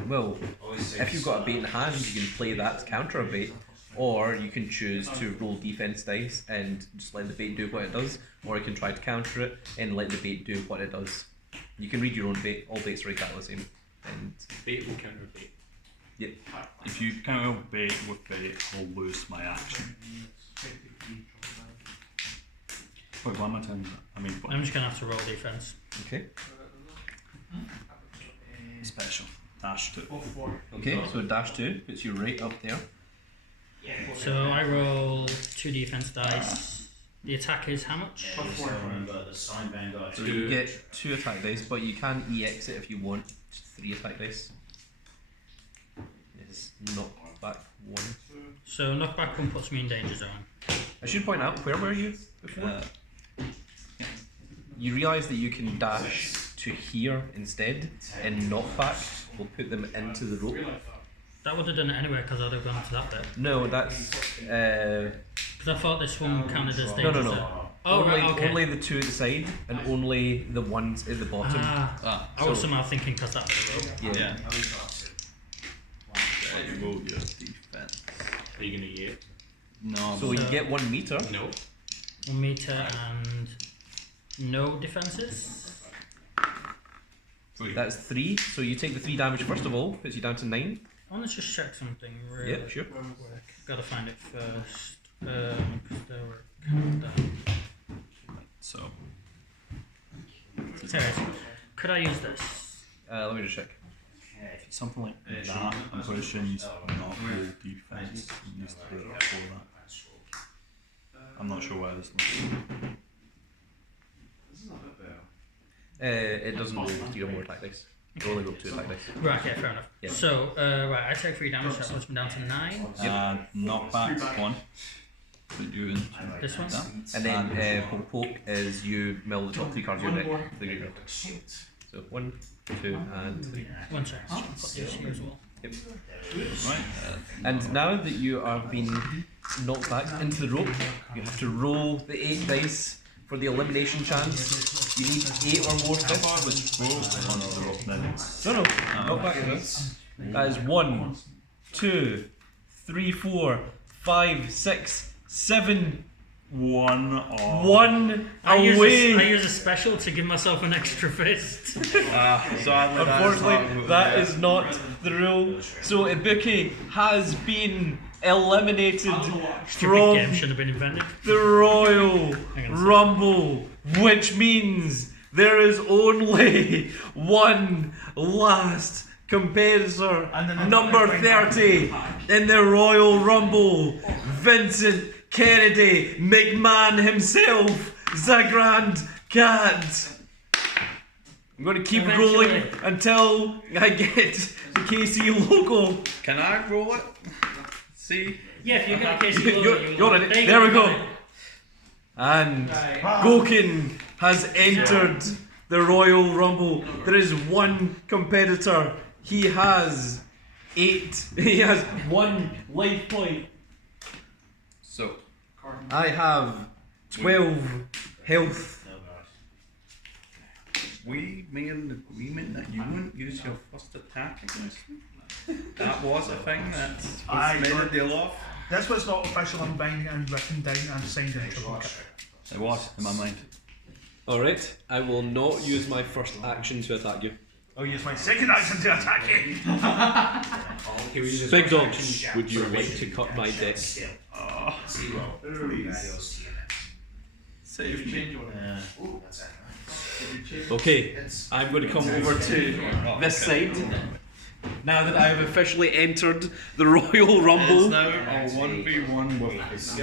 Well, if you've got a bait in hand, you can play that to counter a bait. Or you can choose to roll defense dice and just let the bait do what it does, or you can try to counter it and let the bait do what it does. You can read your own bait. All baits are exactly the same. And Bait will counter bait. yep. If you counter bait with bait, I'll lose my action. Wait, one more time. I mean, I'm just gonna have to roll defense. Okay. special. Dash 2. Okay, so -2 puts you right up there. So I roll 2 defense dice. The attack is how much? So you get 2 attack dice, but you can EX it if you want. 3 attack dice. It's knock back 1. So knockback 1 puts me in danger zone. I should point out, where were you before? You realise that you can dash to here instead, and knockback will put them into the rope. That would have done it anyway because I'd have gone to that bit. No, that's... Because I thought this one counted as danger No. zone. Oh, only, right, okay. only the 2 at the side, and only the ones at the bottom. I was somehow thinking because that was a rope. Yeah. Roll your defense. Are you gonna get? No. So you get 1 meter. No. 1 meter and no defenses. That's 3. So you take the 3 damage first of all, puts you down to 9. I want to just check something really Yeah, sure. quick. Gotta find it first. There we're down. So. Serious. Could I use this? Let me just check. Something like that, I'm pretty sure needs to not roll defense. It needs to do it before that. I'm not sure why this looks. It doesn't roll 3 or more attack dice. It only roll 2 attack dice. Right, okay, fair enough. Yeah. So, right, I take 3 damage, that puts me down to 9. Knockback 1. Put you in. This one? That. And then poke is you mill the top 3 cards of your deck. The graveyard. So 1, 2, and 3. One sec. I'll put this here as well. Right. And now that you are being knocked back into the rope, you have to roll the 8 dice for the elimination chance. You need 8 or more I thought it fists. was 12 on the rope then. No, knock back this. That is 1, 2, 3, 4, 5, 6, 7. 1 off. 1 I away. use a special to give myself an extra fist. Sadly, Unfortunately, that is not the rule. So Ibuki has been eliminated Stupid from game should have been invented. the Royal Hang on a sec. Rumble, which means there is only one last competitor, number 30 in the Royal Rumble, Vincent Kennedy McMahon himself, the Grand Cat. I'm going to keep Eventually. rolling until I get the KC logo. Can I roll it? See? Yeah, if you get a KC logo, You're in it. There we go. And Gokin has entered the Royal Rumble. There is one competitor. He has 8. He has 1 life point. So, I have 12 health. we made an agreement that you wouldn't use your first attack against me. That was a thing that Aye, was made a but- deal of. This was not official, I'm binding and written down and signed in triplicate. It was, in my mind. Alright, I will not use my first action to attack you. I'll use my second action to attack you. Big dog, would you like to cut my deck? Save me. Okay, I'm going to come over to this side. Now that I have officially entered the Royal It's Rumble, now a 1v1 with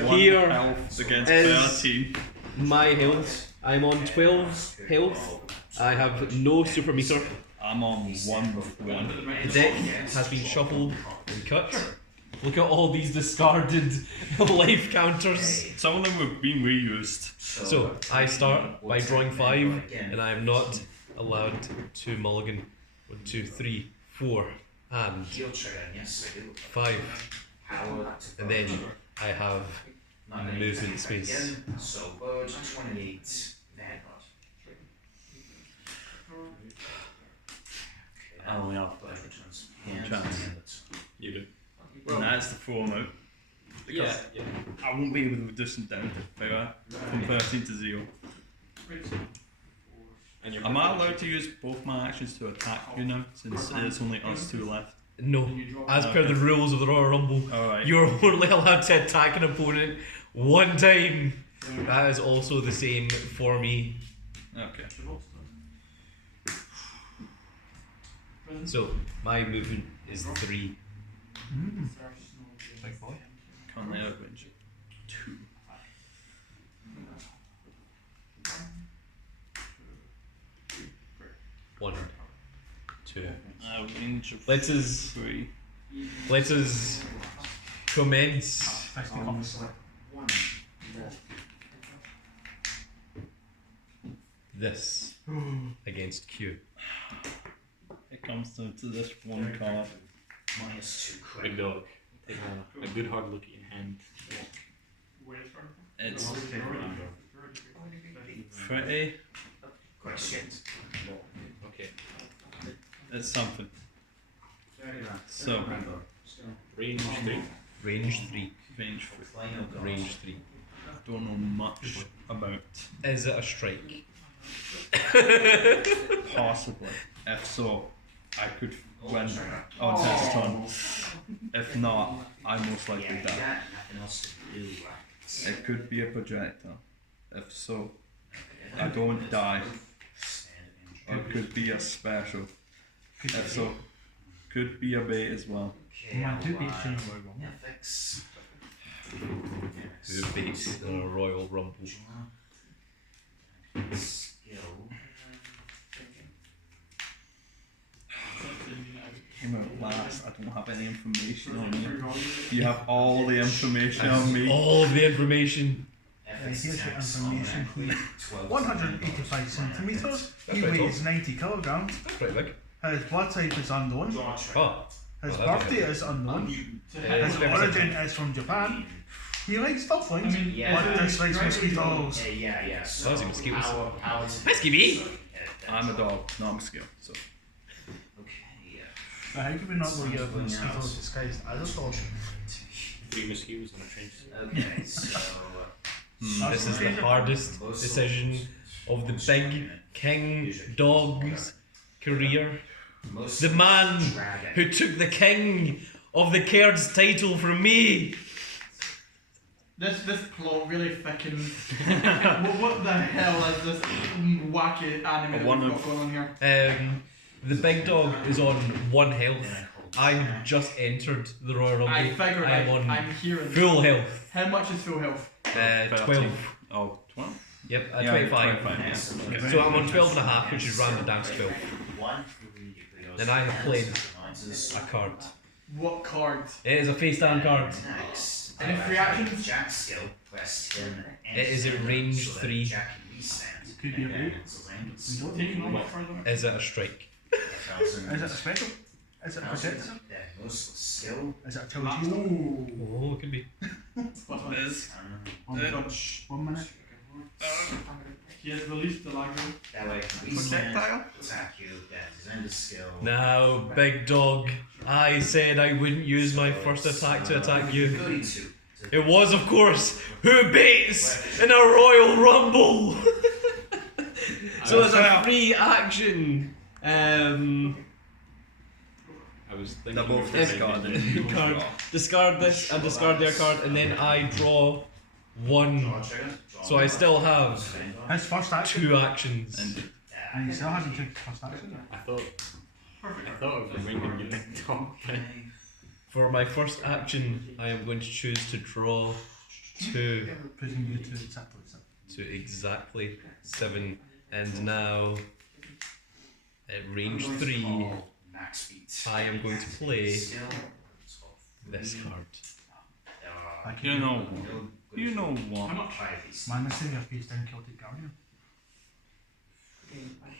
1 Here health against is- 13. my health, I'm on 12 health. I have no super meter. I'm on 1 with 1. The deck has been shuffled and cut. Look at all these discarded life counters. Some of them have been reused. So I start by drawing 5, and I am not allowed to mulligan. 1, 2, 3, 4, and 5. And then I have movement space. So bird 28 I only have one chance. You do. And that's the full amount. Because I won't be able to reduce them down to from 13 to 0. Am I allowed to use both my actions to attack you now, since there's only us 2 left? No, as per the rules of the Royal Rumble, Alright. you're only allowed to attack an opponent 1 time. That is also the same for me. Okay. So my movement is 3. Currently out of range. 2. One, 2. Range of Let us 3. commence. This against Q. It comes down to this one card. Big dog. Take a good hard look at your hand. It's pretty. Okay. It's something. So, Range 3. Range 3. range 3. Range 3. Don't know much about. Is it a strike? Possibly. If so, I could win on his turn. If not, I most likely die. It could be a projectile. If so, I don't die. Or it could be a special. If so, could be a bait as well. Who beats in a Royal Rumble? came out last. I don't have any information on you. You have all the information on me. All the information. Here's your information. He's 185 centimetres. He pretty weighs 90 kilograms. That's pretty big. His blood type is unknown. Oh. His Well, that'd be birthday is unknown. His very origin is from Japan. He likes dolphins, but dislikes mosquitoes. Yeah. So Those are mosquitoes. our Hi, Skibby. I'm a dog, not a mosquito. So But how could we not go get a mosquito disguised as a dog? 3 mosquitoes on a train. Okay, so This is the hardest decision of the big king dog's career. The man who took the king of the Cairds title from me. This plot really thickens. what the hell is this wacky anime that we've got going on here? The big dog is on 1 health. I just entered the Royal Rumble. I figured I'm on I'm hearing full health. How much is full health? 12. Oh, 12? Yep, Yeah, 25. 25, yeah. So I'm on 12 and a half, which is rounded down to 12. Then I have played a card. What card? It is a face down card. Any free actions? It is a range 3. Could be a boot. We don't take no much further. Is it a strike? Is it a special? Is it a projector? Is it a television? Oh, it could be. What is? 1 minute. He has released the language. Projectile? Now, big dog, I said I wouldn't use my first attack to attack you. It was, of course, who beats in a Royal Rumble? So it's a free action. I was thinking They're both discarded. Card. Discard this and discard their card, and then I draw 1. So I still have His first action. 2 actions. And he still hasn't taken his first action. I thought I was ringing you big dog. For my first action, I am going to choose to draw 2 Putting you to exactly 7. to exactly 7, and now at range 3, I am going to play this card. You know what? How much? Man, this thing your face down Celtic Guardian.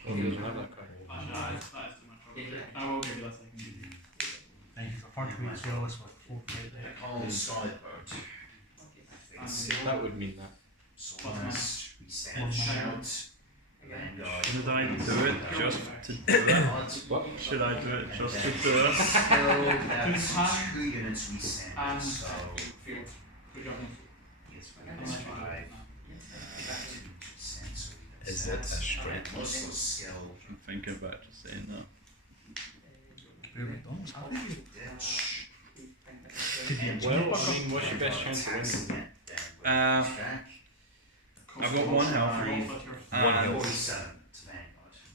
Oh, he was not that card. That is too much. I will give you that second. And he's referred to me as well as with 4 That would mean that. Should I do it just to do it? What? Should I do it just to do it? Is it a strike? I'm thinking about just saying that. Well, I mean, what's your best chance of winning? I've got 1 health. And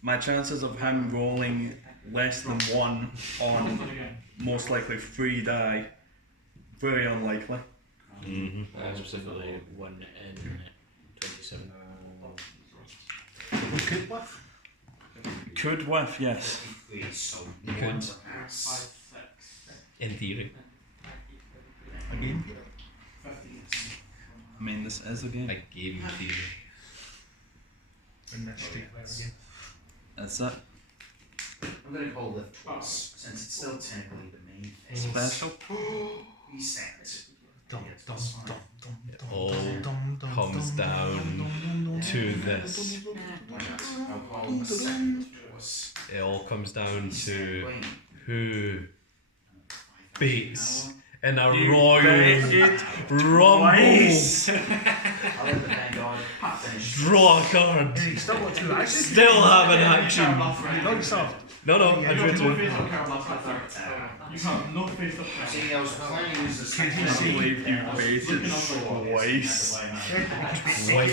my chances of him rolling less than 1 on most likely 3 die, very unlikely. Specifically 1 in 27. Could whiff, yes. Could. In theory. Again? I mean, this is a game. A game theory. In this street there again. Is that I'm going to call lift twice, since it's still technically the main phase. special? Reset. Dum, dum, dum, dum, It dum, all dum, dum, comes dum, down dum, dum, to dum, this. I'll call the second force. It all comes down to who beats in a Royal Rumble. I'll let the Vanguard finish. Draw a card. Hey, you still got 2 actions? Still have an action. No, you still. No, I drew 2. You have no face up there. See, I was planning to use this. I believe you baited twice. You wait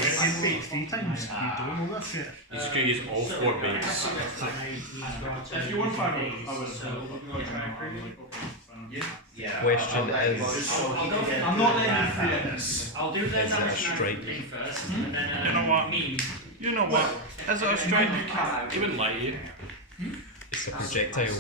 3 times. You don't know this yet. He's going to use all 4 baits. If you want 5, I would. Yeah. Question is, I'm not letting you free this. I'll do the is it a strike? first, and then You know what? me. You know what? Is it a strike? He wouldn't lie to you. It's a projectile.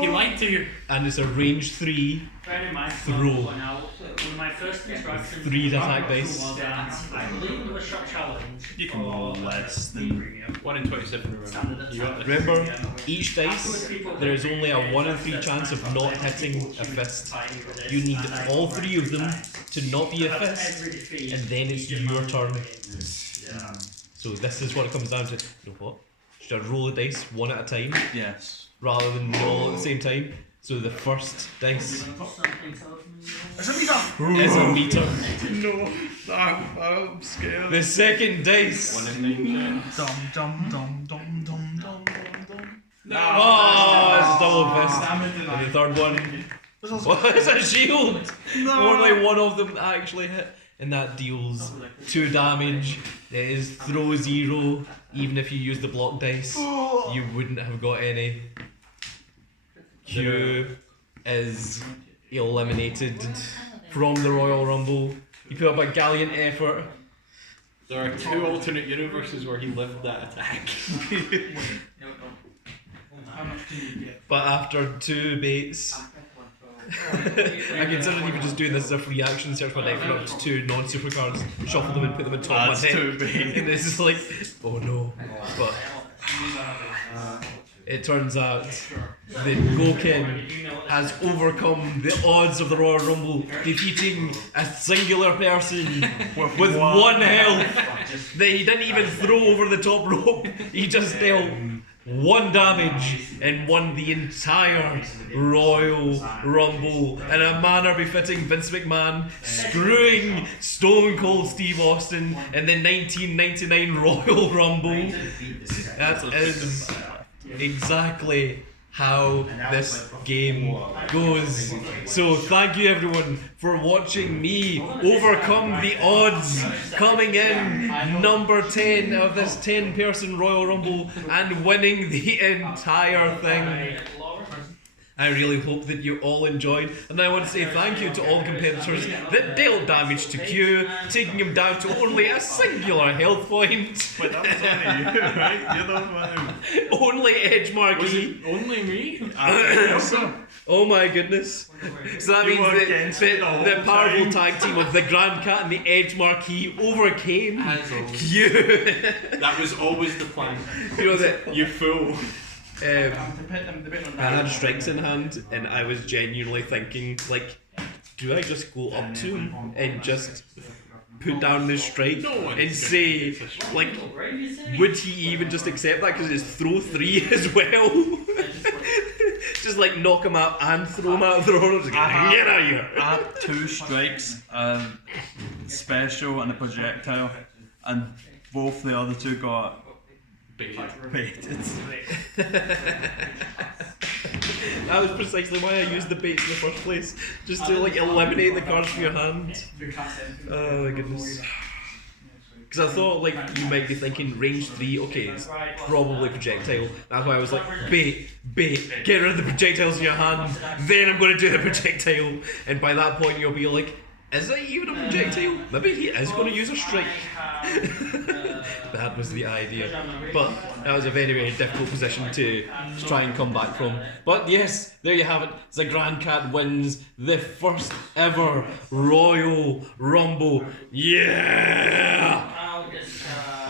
He lied to you. And it's a range 3 Bear in mind, throw. one of my first instructions 3 attack dice. was that I believe there was shot challenge. You can roll less than 1 in 27, remember. You got this. Remember, each dice, there is only a 1 in 3 chance of not hitting a fist. You need all 3 of them to not be a fist, and then it's your turn. So this is what it comes down to. You know what? Should I roll the dice 1 at a time? Yes. Rather than all at the same time? So the first dice It's a meter! is a meter. No, I'm scared. The second dice. 1 in 9. Dum dum dum dum dum dum dum. Oh, it's a double fist. And the third one. What is a shield? Only one of them actually hit. And that deals 2 damage. It is throw 0. Even if you use the block dice, you wouldn't have got any. Q is eliminated from the Royal Rumble. He put up a gallant effort. There are 2 alternate universes where he lived that attack. But after 2 baits, I considered even just doing this as a free action, search my deck for up to 2 non-super cards, shuffle them and put them on top of my deck. And this is like, oh no. But it turns out that Goken has overcome the odds of the Royal Rumble, defeating a singular person with 1 health that he didn't even throw over the top rope. He just dealt 1 damage and won the entire Royal Rumble in a manner befitting Vince McMahon screwing Stone Cold Steve Austin in the 1999 Royal Rumble. That is exactly how this game goes. So thank you everyone for watching me overcome the odds, coming in number 10 of this 10-person Royal Rumble and winning the entire thing. I really hope that you all enjoyed, and I want to say thank you to all the competitors that dealt damage to Q, taking him down to only a singular health point. But that was only you, right? You're the one. Only Edgemark. Was it only me? Oh my goodness. So that means that the powerful tag team of the Grand Cat and the Edge Marquee overcame Q. That was always the plan. You know that You fool. I had strikes in hand and I was genuinely thinking, like, do I just go up to him and just put down the strike and say, like, would he even just accept that because it's throw 3 as well? Just like knock him out and throw him out of the roller. Get out of here. I had 2 strikes, special and a projectile, and both the other 2 got baited. That was precisely why I used the baits in the first place, just to like eliminate the cards from your hand. Oh my goodness. Because I thought like you might be thinking range 3, okay, it's probably projectile. That's why I was like, bait, get rid of the projectiles in your hand, then I'm going to do the projectile. And by that point you'll be like, is it even a projectile? Maybe he is going to use a strike. That was the idea. But that was a very, very difficult position to try and come back from. But yes, there you have it. The Grand Cat wins the first ever Royal Rumble. Yeah!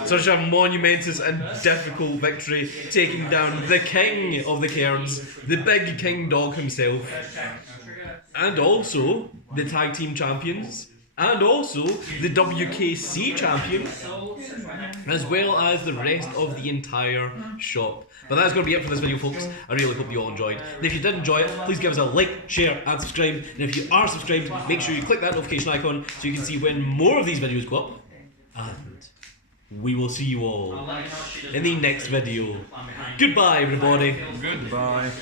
Such a monumentous and difficult victory, taking down the king of the Cairns, the big king dog himself. And also the tag team champions, and also the WKC champion, as well as the rest of the entire shop. But that's going to be it for this video, folks. I really hope you all enjoyed. And if you did enjoy it, please give us a like, share and subscribe. And if you are subscribed, make sure you click that notification icon so you can see when more of these videos go up. And we will see you all in the next video. Goodbye everybody. Goodbye.